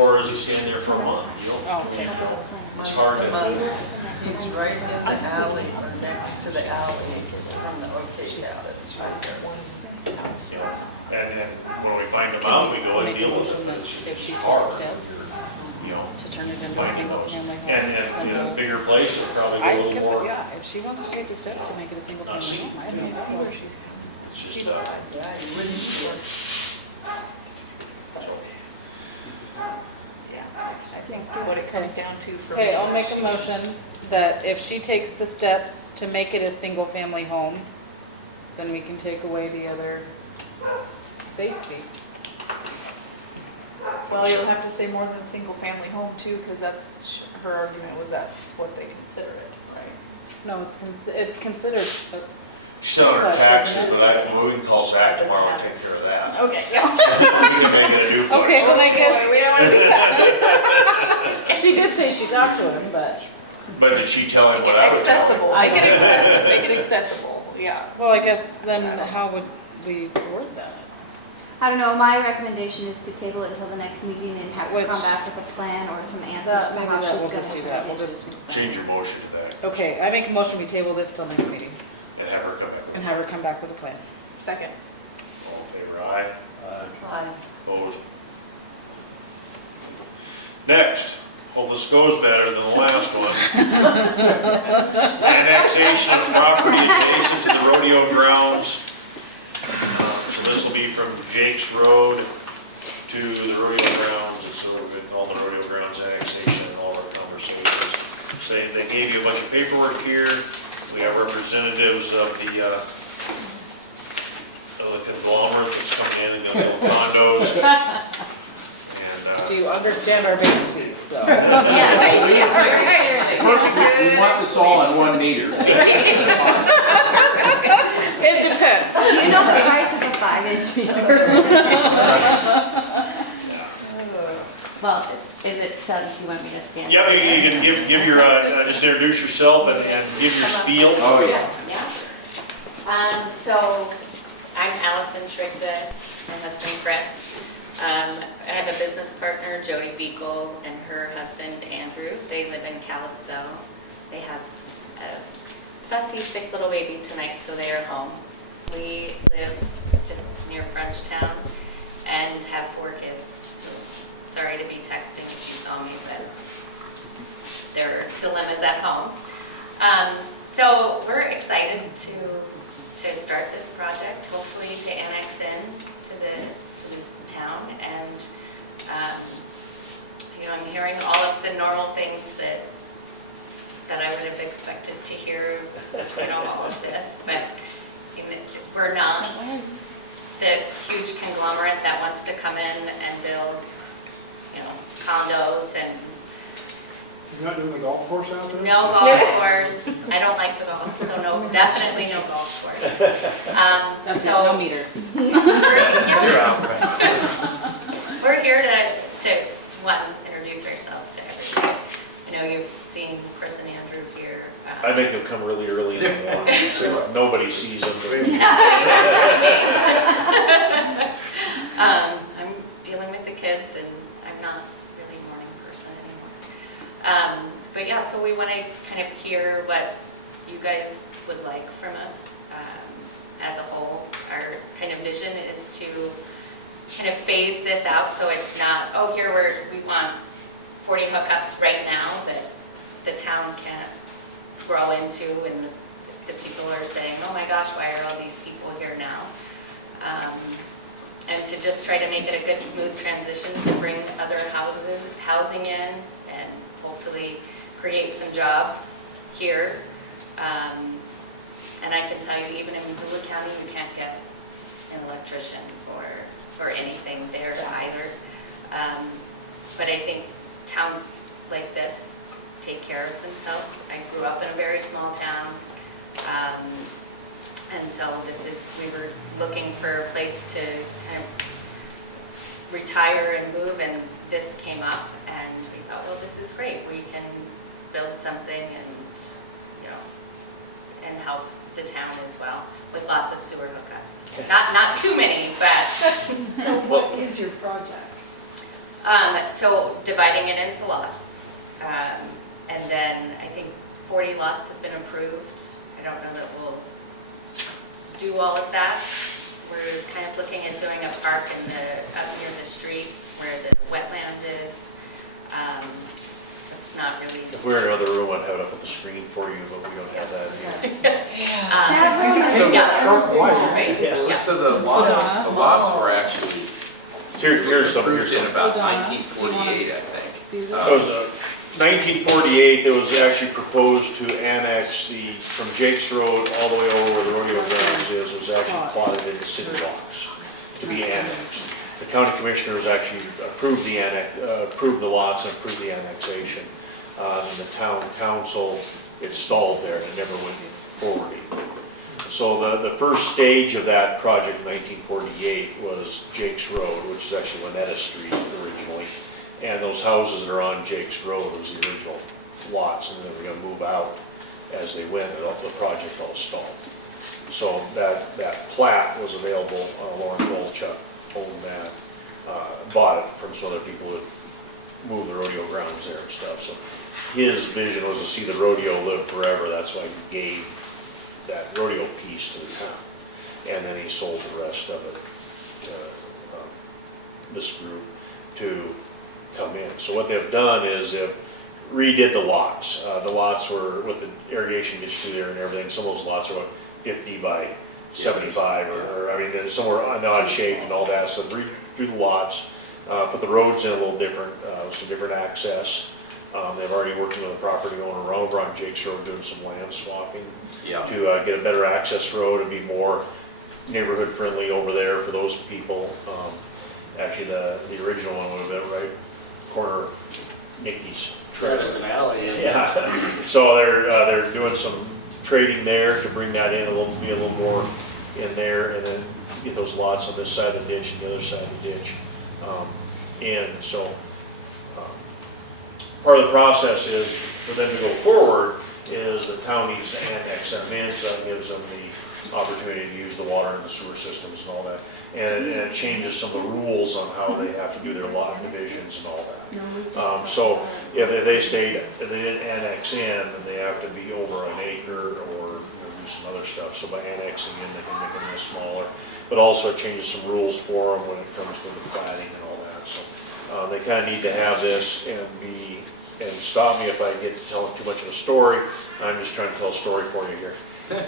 Or is he staying there for a month? You know, Oh, okay. it's hard to. He's right in the alley, or next to the alley from the OK Cabin. It's right there. You know, and when we find them out, we go and deal with them. If she It's takes hard. steps You know, to turn it into a finding single those. family home. And you know, bigger place, it'll probably I, be a little because, more. yeah, if she wants to take the steps to make it a single family see. home, I don't see where she's. It's She just, decides. Yeah, you wouldn't see it. so. Yeah, I think what it comes down to for me. Okay, I'll is make a motion that if she takes the steps to make it a single family home, then we can take away the other base fee. Well, you'll have to say more than single family home too, because that's, her argument was that's what they consider it, right? No, it's considered, She's on her But taxes, doesn't it- but we can call Zach tomorrow and take care of that. Okay. We can make it a duplex. okay, well, I guess, We don't want to do that. she did say she talked to him, but, But did she tell him Make what I it was telling accessible, him? make it accessible, make it accessible, yeah. well, I guess then how would we word that? I don't know, my recommendation is to table it until the next meeting and have her come Which- back with a plan or some answers That, to maybe how that, she's we'll gonna just do that, we'll manage it. just. Change your motion to that Okay, I make a motion, we table this till next meeting and have her come back. and have her come back with a plan. Second. All in favor, aye. Aye. Opposed? Next, hope this goes better than the last one. Annexation of property adjacent to the rodeo grounds. So this will be from Jake's Road to the rodeo grounds. It's sort of all the rodeo grounds annexation and all our conversations. So they gave you a bunch of paperwork here. We have representatives of the conglomerate that's coming in and gonna build condos. Do you understand our base fees, though? First, we want this all on 1 meter. It depends. Do you know the price of a 5-inch meter? Well, is it, do you want me to stand? Yeah, you can give your, just introduce yourself and give your spiel. Oh, yeah. Yeah. So I'm Allison Trigda, my husband Chris. I have a business partner, Jody Beagle, and her husband Andrew. They live in Kalispell. They have a fussy, sick little baby tonight, so they are home. We live just near Frenchtown and have 4 kids. Sorry to be texting if you saw me, but there are dilemmas at home. So we're excited to start this project, hopefully to annex in to the town, and I'm hearing all of the normal things that I would have expected to hear, all of this, but we're not the huge conglomerate that wants to come in and build, condos and You're not doing the golf course out there? no golf course. I don't like to golf, so no, definitely no golf course. That's so- no meters. We're here to introduce ourselves to everybody. I know you've seen Chris and Andrew here. I make them come really early in the morning, so nobody sees them. I'm dealing with the kids, and I'm not really a morning person anymore. But yeah, so we want to kind of hear what you guys would like from us as a whole. Our kind of vision is to kind of phase this out, so it's not, oh, here we want 40 hookups right now that the town can't grow into, and the people are saying, oh my gosh, why are all these people here now? And to just try to make it a good, smooth transition to bring other housing in and hopefully create some jobs here. And I can tell you, even in Missoula County, you can't get an electrician or anything there either. But I think towns like this take care of themselves. I grew up in a very small town. And so we were looking for a place to kind of retire and move, and this came up, and we thought, well, this is great. We can build something and, and help the town as well, with lots of sewer hookups. Not too many, but. So what is your project? So dividing it into lots, and then I think 40 lots have been approved. I don't know that we'll do all of that. We're kind of looking at doing a park up near the street where the wetland is. It's not really. If we were in another room, I'd have it up on the screen for you, but we don't have that here. So the lots were actually Here's some. approved in about 1948, I think. It was 1948, it was actually proposed to annex from Jake's Road all the way over where the rodeo grounds is, was actually plotted into city lots to be annexed. The county commissioners actually approved the lots and approved the annexation. And the town council, it stalled there and it never went forward. So the first stage of that project in 1948 was Jake's Road, which is actually Lynetta Street originally. And those houses that are on Jake's Road was the original lots, and then we're gonna move out as they went, and the project all stalled. So that plat was available, Lawrence Wolchuk owned that, bought it from some other people who moved the rodeo grounds there and stuff. So his vision was to see the rodeo live forever, that's why he gave that rodeo piece to the town. And then he sold the rest of it, this group, to come in. So what they've done is they've redid the lots. The lots were, with the irrigation ditch through there and everything, some of those lots are about 50 by 75, or I mean, they're somewhere odd shaped and all that. So redo the lots, put the roads in a little different, some different access. They've already working with the property owner over on Jake's Road doing some land swapping to get a better access road and be more neighborhood friendly over there for those people. Actually, the original one would have been right corner of Nikki's trail. There's an alley. Yeah. So they're doing some trading there to bring that in be a little more in there, and then get those lots on this side of the ditch and the other side of the ditch in. So part of the process is for them to go forward is the town needs to annex them in, so that gives them the opportunity to use the water and the sewer systems and all that. And it changes some of the rules on how they have to do their lot divisions and all that. So if they didn't annex in, then they have to be over an acre or do some other stuff. So by annexing in, they can make them a little smaller. But also it changes some rules for them when it comes to the platting and all that. So they kind of need to have this and stop me if I get to telling too much of a story. I'm just trying to tell a story for you here.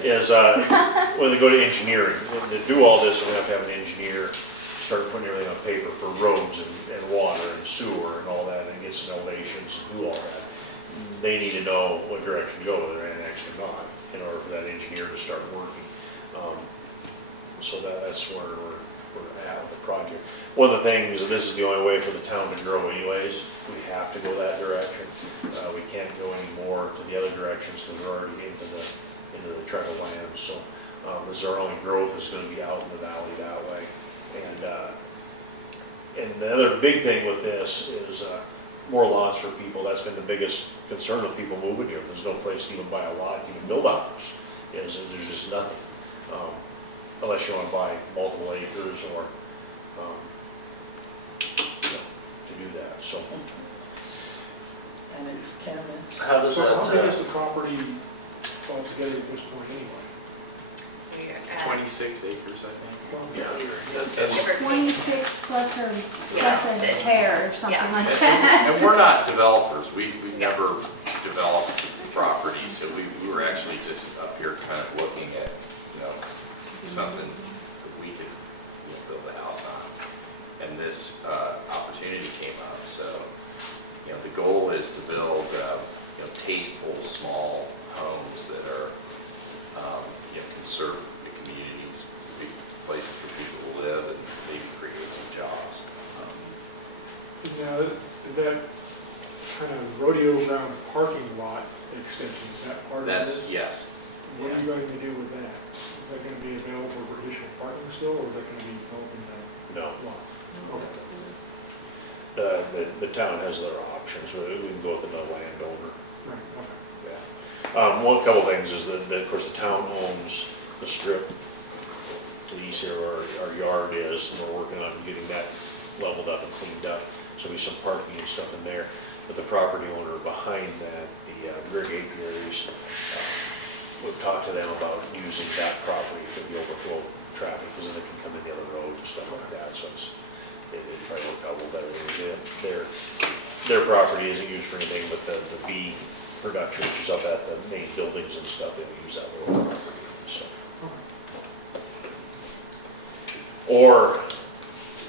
Is when they go to engineering, when they do all this, we have to have an engineer start putting everything on paper for roads and water and sewer and all that, and get some elevations and do all that. They need to know what direction to go, whether they're annexed or not, in order for that engineer to start working. So that's where we're at with the project. One of the things, and this is the only way for the town to grow anyways, we have to go that direction. We can't go any more to the other directions because we're already into the tribal land. So as our only growth is going to be out in the valley that way. And the other big thing with this is more lots for people. That's been the biggest concern of people moving here. There's no place to even buy a lot, to even build a house. There's just nothing. Unless you want to buy multiple acres or to do that. So. And it's canvas. How does So how big that, is the property altogether at this point anyway? We're at 26 acres, I think? give or take. 26 plus a Yes, hair or something yeah. like And that. we're not developers, we've never developed property, so we were actually just up here kind of looking at, something that we could build a house on. And this opportunity came up, so, the goal is to build, tasteful, small homes that are, conserve the communities, big places for people to live, and maybe create some jobs. Now, that kind of rodeo ground parking lot extension, is that part of it? Yes. What are you going to do with that? Is that going to be available for additional parking still, or is that going to be open No. lot? Okay. The town has their options, we can go with another landowner. Right, okay. Yeah. One couple things is that, of course, the town owns the strip to the east of where our yard is, and we're working on getting that leveled up and cleaned up. So there'll be some parking and stuff in there. But the property owner behind that, the Greg Apiaries, we've talked to them about using that property for the overflow traffic, because then it can come in the other roads and stuff like that. So it probably work out a little better than their property isn't used for anything but the bee production, which is up at the main buildings and stuff. They use that little property. So. Or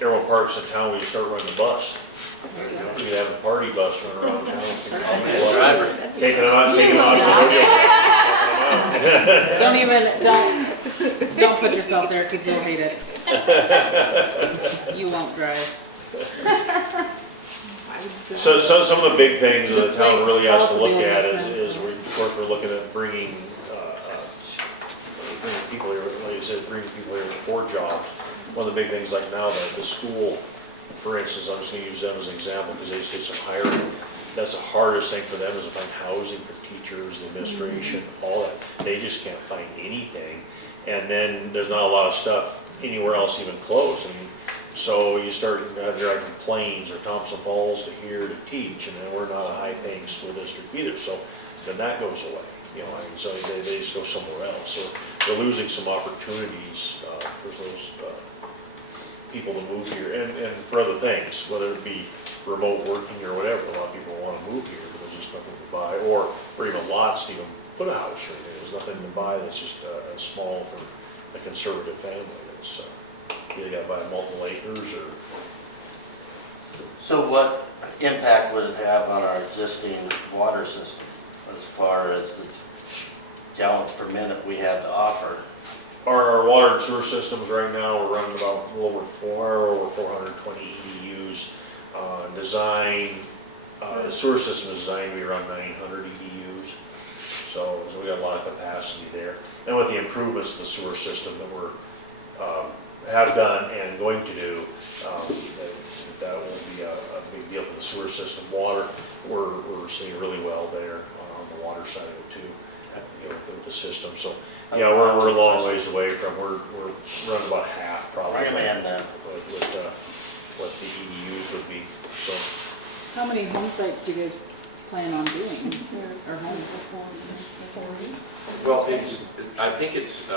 Arrow Parks in town, we start running the bus. We could have a party bus run around town. Taking them out. Don't put yourself there, because you'll hate it. You won't drive. So some of the big things that the Just town like really has to all look the at buildings is of course, we're looking at bringing people here, like you said, bringing people here for jobs. One of the big things like now, the school, for instance, I'm just gonna use them as an example, because they just did some hiring. That's the hardest thing for them, is to find housing for teachers, the administration, all that. They just can't find anything. And then there's not a lot of stuff anywhere else even close. I mean, so you start driving Plains or Thompson Falls to here to teach, and then we're not a high-paying school district either, so then that goes away. I mean, so they just go somewhere else. So they're losing some opportunities for those people to move here, and for other things, whether it be remote working or whatever. A lot of people want to move here, but there's just nothing to buy, or even lots to even put a house right there. There's nothing to buy that's just small for a conservative family. It's either got to buy multiple acres or. So what impact would it have on our existing water system as far as the gallons per minute we have to offer? Our water and sewer systems right now, we're running about a little over 420 EDUs. Design, the sewer system is designed to be around 900 EDUs. So we got a lot of capacity there. And with the improvements to the sewer system that we're have done and going to do, that will be a big deal for the sewer system. Water, we're seeing really well there on the water side of it too, with the system. So yeah, we're a long ways away from, we're running about half probably with what the EDUs would be. So How many home sites do you guys plan on doing, or homes? Well, I think it's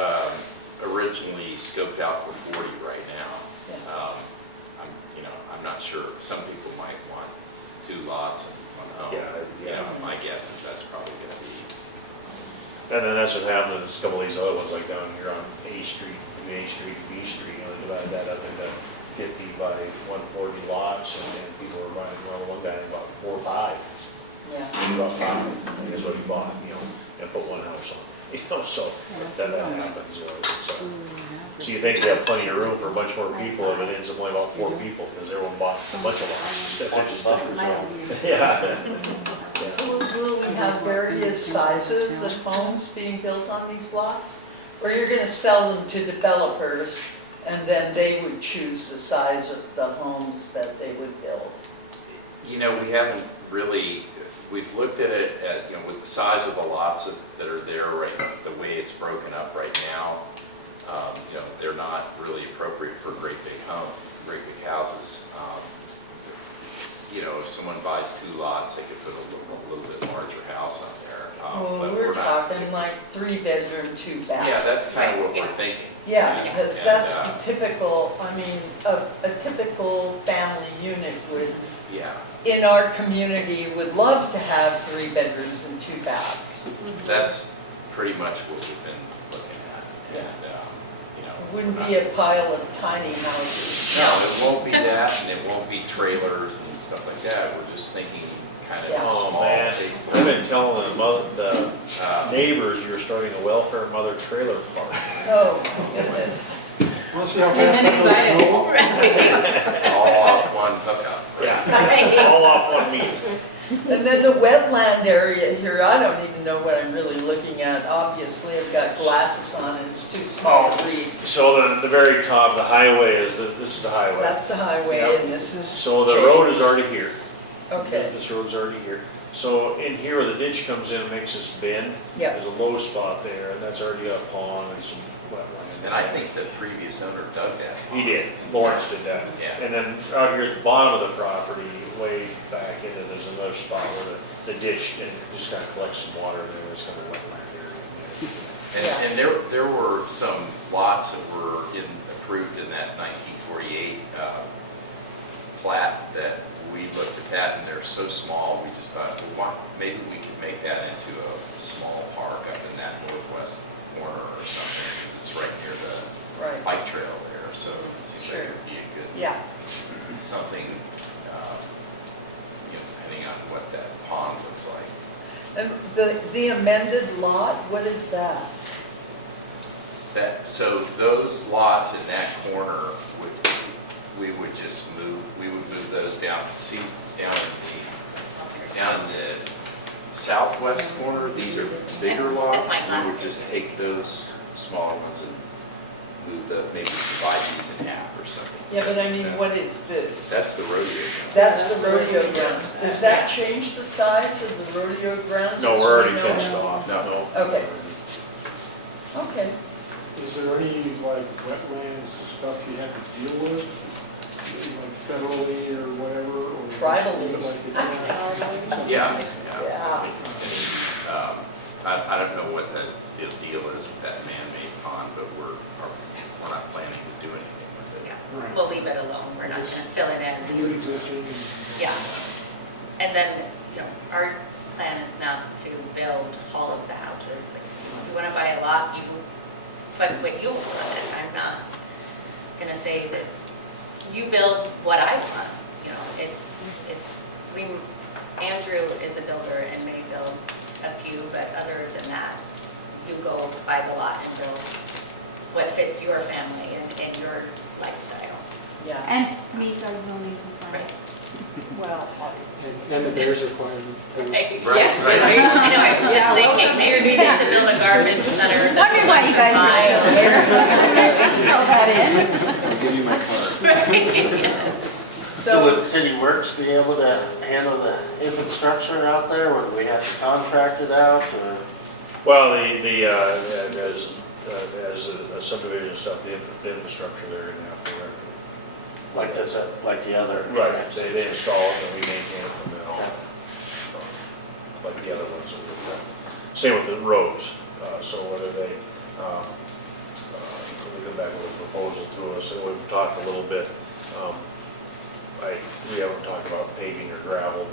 originally scoped out for 40 right now. I'm not sure. Some people might want 2 lots and 1 home. Yeah. My guess is that's probably going to be. And then that's what happens, a couple of these other ones, like down here on A Street, between A Street and B Street, they divided that up into 50 by 140 lots, and people were buying, one guy about 4 or 5. Yeah. About 5, I guess what he bought, and put 1 house on, so that happens, so you think you have plenty of room for a bunch more people, and it ends up only about 4 people, because everyone bought a bunch of lots, which is different. Yeah. So will we have various sizes of homes being built on these lots? Or you're gonna sell them to developers, and then they would choose the size of the homes that they would build? We haven't really, we've looked at it with the size of the lots that are there right now, the way it's broken up right now. They're not really appropriate for great big houses. If someone buys 2 lots, they could put a little bit larger house on there. Well, we're talking like 3-bedroom, 2 bath. Yeah, that's kind of what we're thinking. Yeah, because that's the typical, a typical family unit would, in our community, would love to have 3 bedrooms and 2 baths. That's pretty much what we've been looking at. And you know. Wouldn't we're be not- a pile of tiny houses. No, it won't be that, and it won't be trailers and stuff like that. We're just thinking kind of Yeah. Oh, small. man, tasteful. I've been telling the neighbors you're starting a welfare mother trailer park. Oh, my goodness. We'll see how They've fast been that excited. goes. All off one hookup. Yeah, all off one meet. And then the wetland area here, I don't even know what I'm really looking at. Obviously, I've got glasses on and it's too small to read. So the very top, the highway is, this is the highway. That's the highway Yep. and this is. So the road is James. already here. Okay, This road's already here. So in here where the ditch comes in and makes this bend, yeah, there's a low spot there, and that's already got a pond and some wetlands. And I think the previous owner dug that. He did, Lawrence did that. Yeah. And then out here at the bottom of the property, way back into, there's another spot where the ditch, and it just kind of collects some water, and there's kind of wetland area. Yeah. And there were some lots that were approved in that 1948 plat that we looked at that, and they're so small, we just thought, well, maybe we could make that into a small park up in that northwest corner or something, because it's right near the right, bike trail there, so it seems like it'd be a good, yeah. something, you know, depending on what that pond looks like. And the amended lot, what is that? So those lots in that corner we would just move, we would move those down, see, down in the southwest corner, these are bigger lots. We would just take those smaller ones and move maybe divide these in half or something. Yeah, but I mean, So what is this? That's the rodeo ground. That's the rodeo grounds. Does that change the size of the rodeo grounds? No, as we're already we know? fenced off. No. Okay. Okay, Is there any like wetlands stuff you have to deal with? Like federally or whatever? Or Tribally. like Yeah, yeah. I don't know what the deal is with that man-made pond, but we're not planning to do anything with it. Yeah, Right. we'll leave it alone, we're not gonna fill it in. Leave it existing. Yeah. And then, you know, our plan is not to build all of the houses. If you wanna buy a lot, but what you want, I'm not gonna say that you build what I want, you know, Andrew is a builder and may build a few, but other than that, you go buy the lot and build what fits your family and your lifestyle. Yeah, And meets our zoning compliance. well, obviously. And the bears requirements too. Right, Right. I know, I was just thinking, maybe we need to build a garbage center. Wondering why you guys are still here. Throw that in. I'll give you my card. So So, would City Works be able to handle the infrastructure out there, or do we have to contract it out, or? Well, as a subdivision stuff, the infrastructure there, you're gonna have to Like this, like the other? Right, they install it and we maintain it from then on. Like the other ones. Same with the roads. So what are they, we come back with a proposal to us, and we've talked a little bit. We haven't talked about paving or gravel,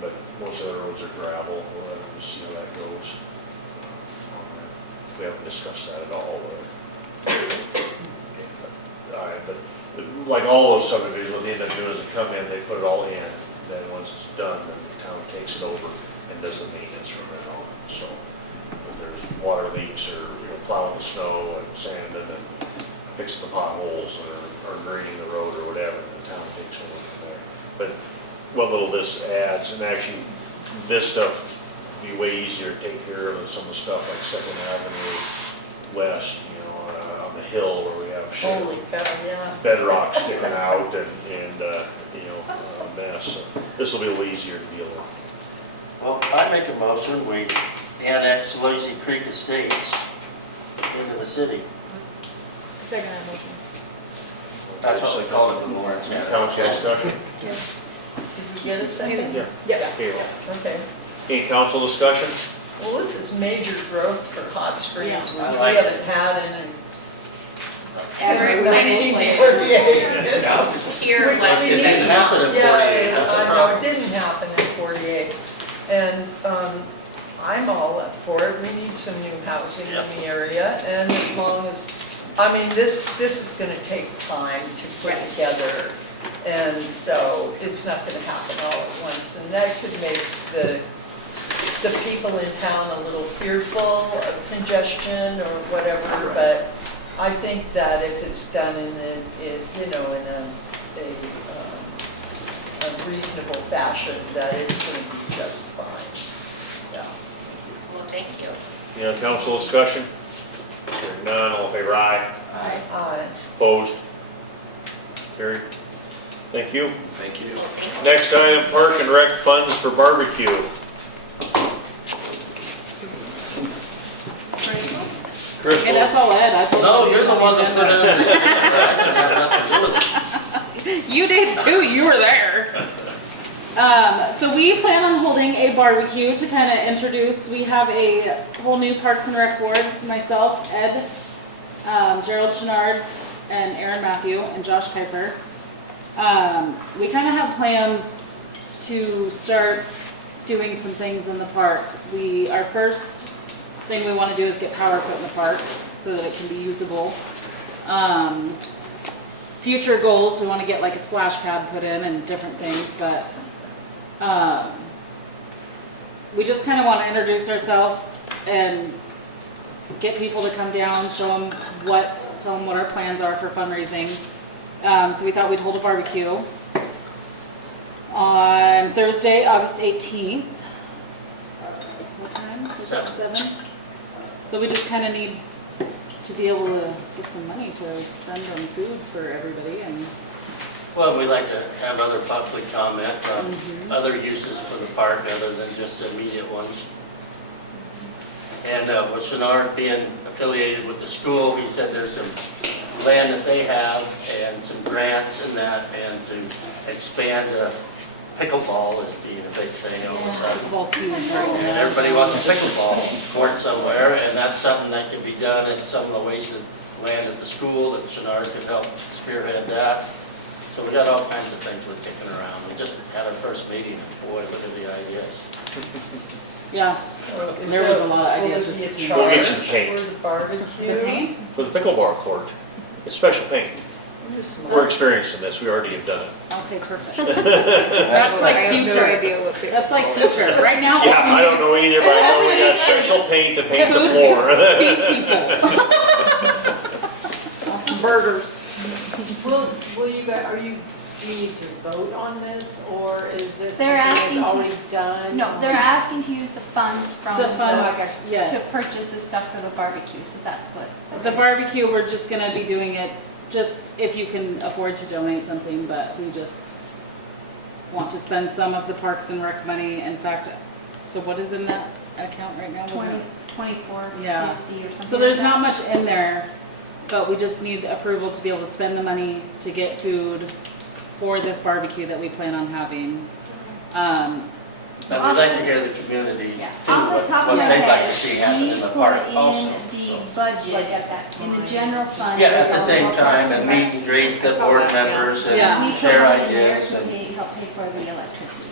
but most of the roads are gravel. We'll have to see how that goes. We haven't discussed that at all. But like all those subdivisions, what they end up doing is they come in, they put it all in, then once it's done, then the town takes it over and does the maintenance from then on. So if there's water leaks or, plowing the snow and sanding and fixing the potholes or grading the road or whatever, the town takes over from there. But what little this adds, and actually this stuff would be way easier to take care of than some of the stuff like Second Avenue West, on the hill where we have shit. holy cow, yeah. Bedrock sticking out and a mess. So this will be a little easier to deal with. Well, I make a motion, we annex Lazy Creek Estates into the city. Second that motion. That's what we call it in Lawrence. Council discussion? Did we get a second? Yeah. Yeah. Okay, Okay. any council discussion? Well, this is major growth for Hot Springs, Yeah, which I we like it. haven't had in We're excited to 48, you know. hear Which what we the need. Didn't happen in 48, Yeah, that's the I know, problem. it didn't happen in 48. And I'm all up for it. We need some new housing in the area. And as long as I mean, this is gonna take time to put together, and so it's not gonna happen all at once, and that could make the people in town a little fearful of congestion or whatever, but I think that if it's done in a reasonable fashion, that it's gonna be just fine, yeah. Well, thank you. Any other council discussion? Hearing none, all in favor, aye. Opposed? Carried. Thank you. Thank you. Next item, park and rec funds for barbecue. Okay, Crystal, that's all Ed, I told you. No, to you're do the one that put it in there. That has nothing to do with it. You did too, you were there. So we plan on holding a barbecue to kind of introduce, we have a whole new Parks and Rec board, myself, Ed, Gerald Chenard, and Aaron Matthew, and Josh Kuiper. We kind of have plans to start doing some things in the park. Our first thing we want to do is get power put in the park so that it can be usable. Future goals, we want to get like a splash pad put in and different things, but we just kind of want to introduce ourselves and get people to come down, tell them what our plans are for fundraising. So we thought we'd hold a barbecue on Thursday, August 18th. What time? 7? So we just kind of need to be able to get some money to spend on food for everybody and. Well, we like to have other public comment on other uses for the park other than just the immediate ones. And with Chenard being affiliated with the school, he said there's some land that they have and some grants in that, and to expand pickleball as being a big thing all of a sudden. Pickleball's huge right now. And everybody wants a pickleball court somewhere, and that's something that can be done at some of the wasted land at the school, that Chenard could help spearhead that. So we got all kinds of things we're kicking around. We just had our first meeting, boy, look at the ideas. Yeah, there was a lot of ideas. Will it be a just- We'll get charge some paint. for the barbecue? The paint? For the pickleball court, it's special paint. We're experienced in this, we already have done it. Okay, perfect. That's like future. That's like future. Right now. Yeah, I don't know either, but I know we got special paint to paint the floor. Burgers. Will you guys, do you need to vote on this, or is this They're something asking that's to- already done? No, they're asking to use the funds from The funds, to yes. purchase the stuff for the barbecue, so that's what. The barbecue, we're just gonna be doing it, just if you can afford to donate something, but we just want to spend some of the Parks and Rec money. In fact, so what is in that account right now? Wasn't it- 2450 Yeah. or something. So there's like not that. much in there, but we just need approval to be able to spend the money to get food for this barbecue that we plan on having. So And we'd like to hear the community Yeah, too, off the top what of my they'd like head, to see happen in we the put park in also. the budget, in the general fund. Yeah, at the there's same also time, Parks and Rec. meet and greet the board members Yeah. We and put share one in there ideas. to And help pay for the electricity,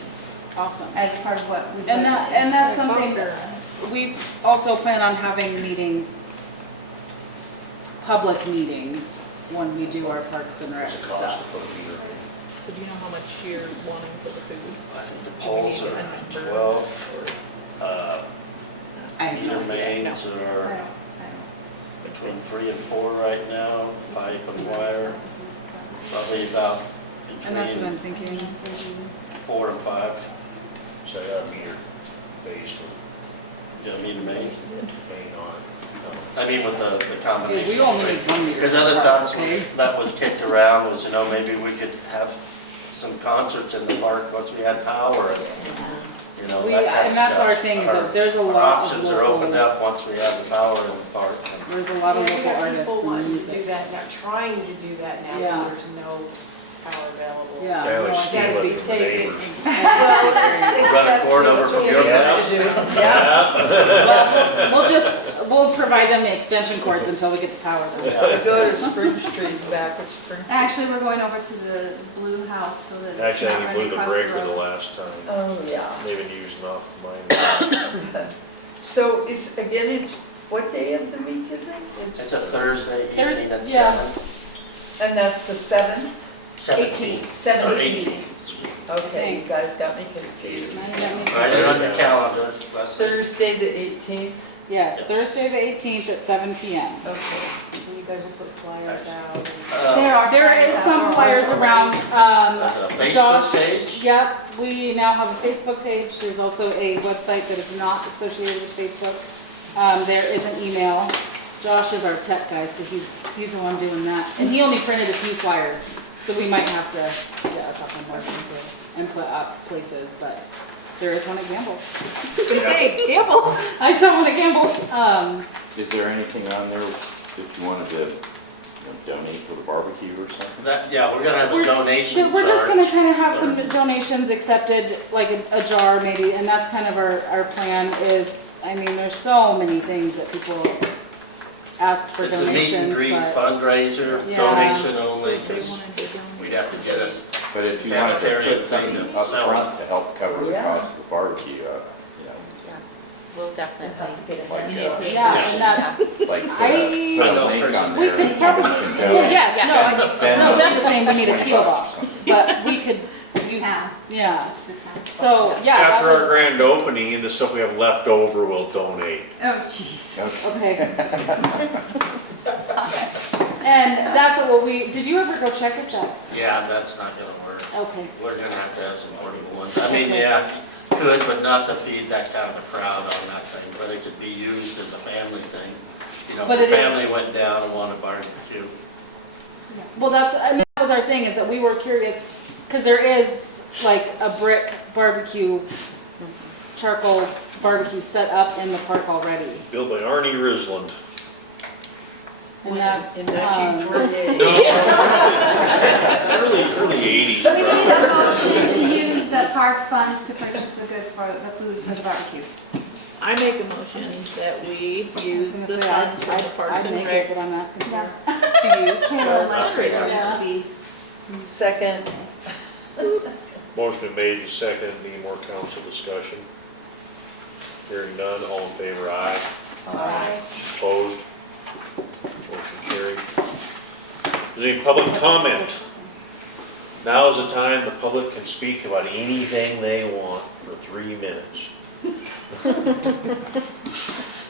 Awesome. as part of what we budgeted. And that's something that we also plan on having meetings, public meetings, when we do our Parks and Rec It's a cost to stuff. put a meter in. So do you know how much you're wanting for the food? I think the poles are 12, I have meter no idea. mains I are don't, between 3 and 4 right now, pipe and wire, probably about And that's what I'm between thinking. 4 and 5. So I got a meter base with You got meter mains? paint on it. I mean, with the Yeah, combination. we only need one meter. Because other thoughts that was kicked around was, maybe we could have some concerts in the park once we had power. And that kind of And that's our stuff. thing, is that there's a Our lot of options are opened local, up once we have the power in the park. there's a lot of Yeah, you local got artists people and wanting to music. do that, now trying to do that now, Yeah. but there's no power available. Yeah. Yeah, no, like steal That'd it be from the taken. neighbors. Well, that's Run a cord over that's from what your we used house. to do. Well, we'll provide them the extension cords until we get the power. We go to Spring Street, back of Spring Street. Actually, we're going over to the blue house so that it's Actually, not I running think we blew the across breaker the road. last time. Oh, yeah. They've been using off mine. So it's, again, it's What day of the week is it? It's a Thursday There's- evening at yeah. 7. And that's the 7th? 17th. Or 17th. 18th. Okay, you guys got me confused. Write it on your calendar. Leslie. Thursday, the 18th? Yes, Thursday the 18th at 7 PM. Okay. And you guys will put flyers out. There is some flyers around, There's a Josh. Facebook page. Yep, we now have a Facebook page. There's also a website that is not associated with Facebook. There is an email. Josh is our tech guy, so he's the one doing that. And he only printed a few flyers, so we might have to get a couple more and put up places, but there is one at Gamble's. Say, Campbell's. I saw one at Gamble's. Is there anything on there if you wanted to donate for the barbecue or something? Yeah, we're gonna have a donation We're just gonna charge. kind of have some donations accepted, like a jar maybe, and that's kind of our plan is, I mean, there's so many things that people ask for It's a meet and donations, greet but. fundraiser, Yeah. donation only, If they 'cause wanted to donate. we'd have to get us But if you wanted to sanitary put and something thing up to sell. front to help cover the Yeah. cost of the barbecue, We'll definitely. Yeah, and that, like I- put I a know link on we there. could and probably, someone can well, donate. yes, no, Then no, it's that's the same, we need a $20 PO or box, something. but we could use, Town. yeah, It's the town. so, yeah. that After our would- grand opening, the stuff we have left over, we'll donate. Oh, jeez. Okay. And that's what we, did you ever go check if that, Yeah, that's not gonna work. okay. We're gonna have to have some portable ones. I mean, yeah, could, but not to feed that kind of a crowd on that thing, but it could be used as a family thing. You know, But if it the is- family went down and wanted barbecue. Well, I mean, that was our thing, is that we were curious, because there is like a brick barbecue, charcoal barbecue set up in the park already. Built by Arnie Risland. And that's, In 1948. Early 80s. So we need a motion to use the parks funds to purchase the goods for the food for the barbecue. I make a motion that we use the funds from the Parks I'd and make it, Rec but I'm asking for Yeah. to use for Cameron likes it fundraisers. to be. Second. Motion been made and seconded. Any more council discussion? Hearing none, all in favor, aye. Aye. Opposed? Motion carried. Is there any public comment? Now is the time the public can speak about anything they want for 3 minutes.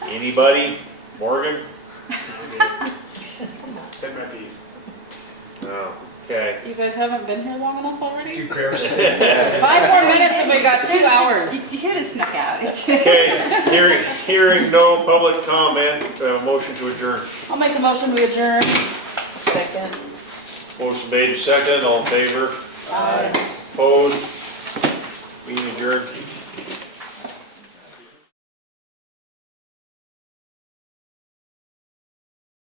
Anybody? Morgan? Said my piece. No. Okay. You guys haven't been here long enough already? 2 pairs. 5 more minutes and we got 2 hours. You could have snuck out. Okay, hearing no public comment, motion to adjourn. I'll make a motion, we adjourn. Second. Motion made and seconded, all in favor? Aye. Opposed? Meeting adjourned.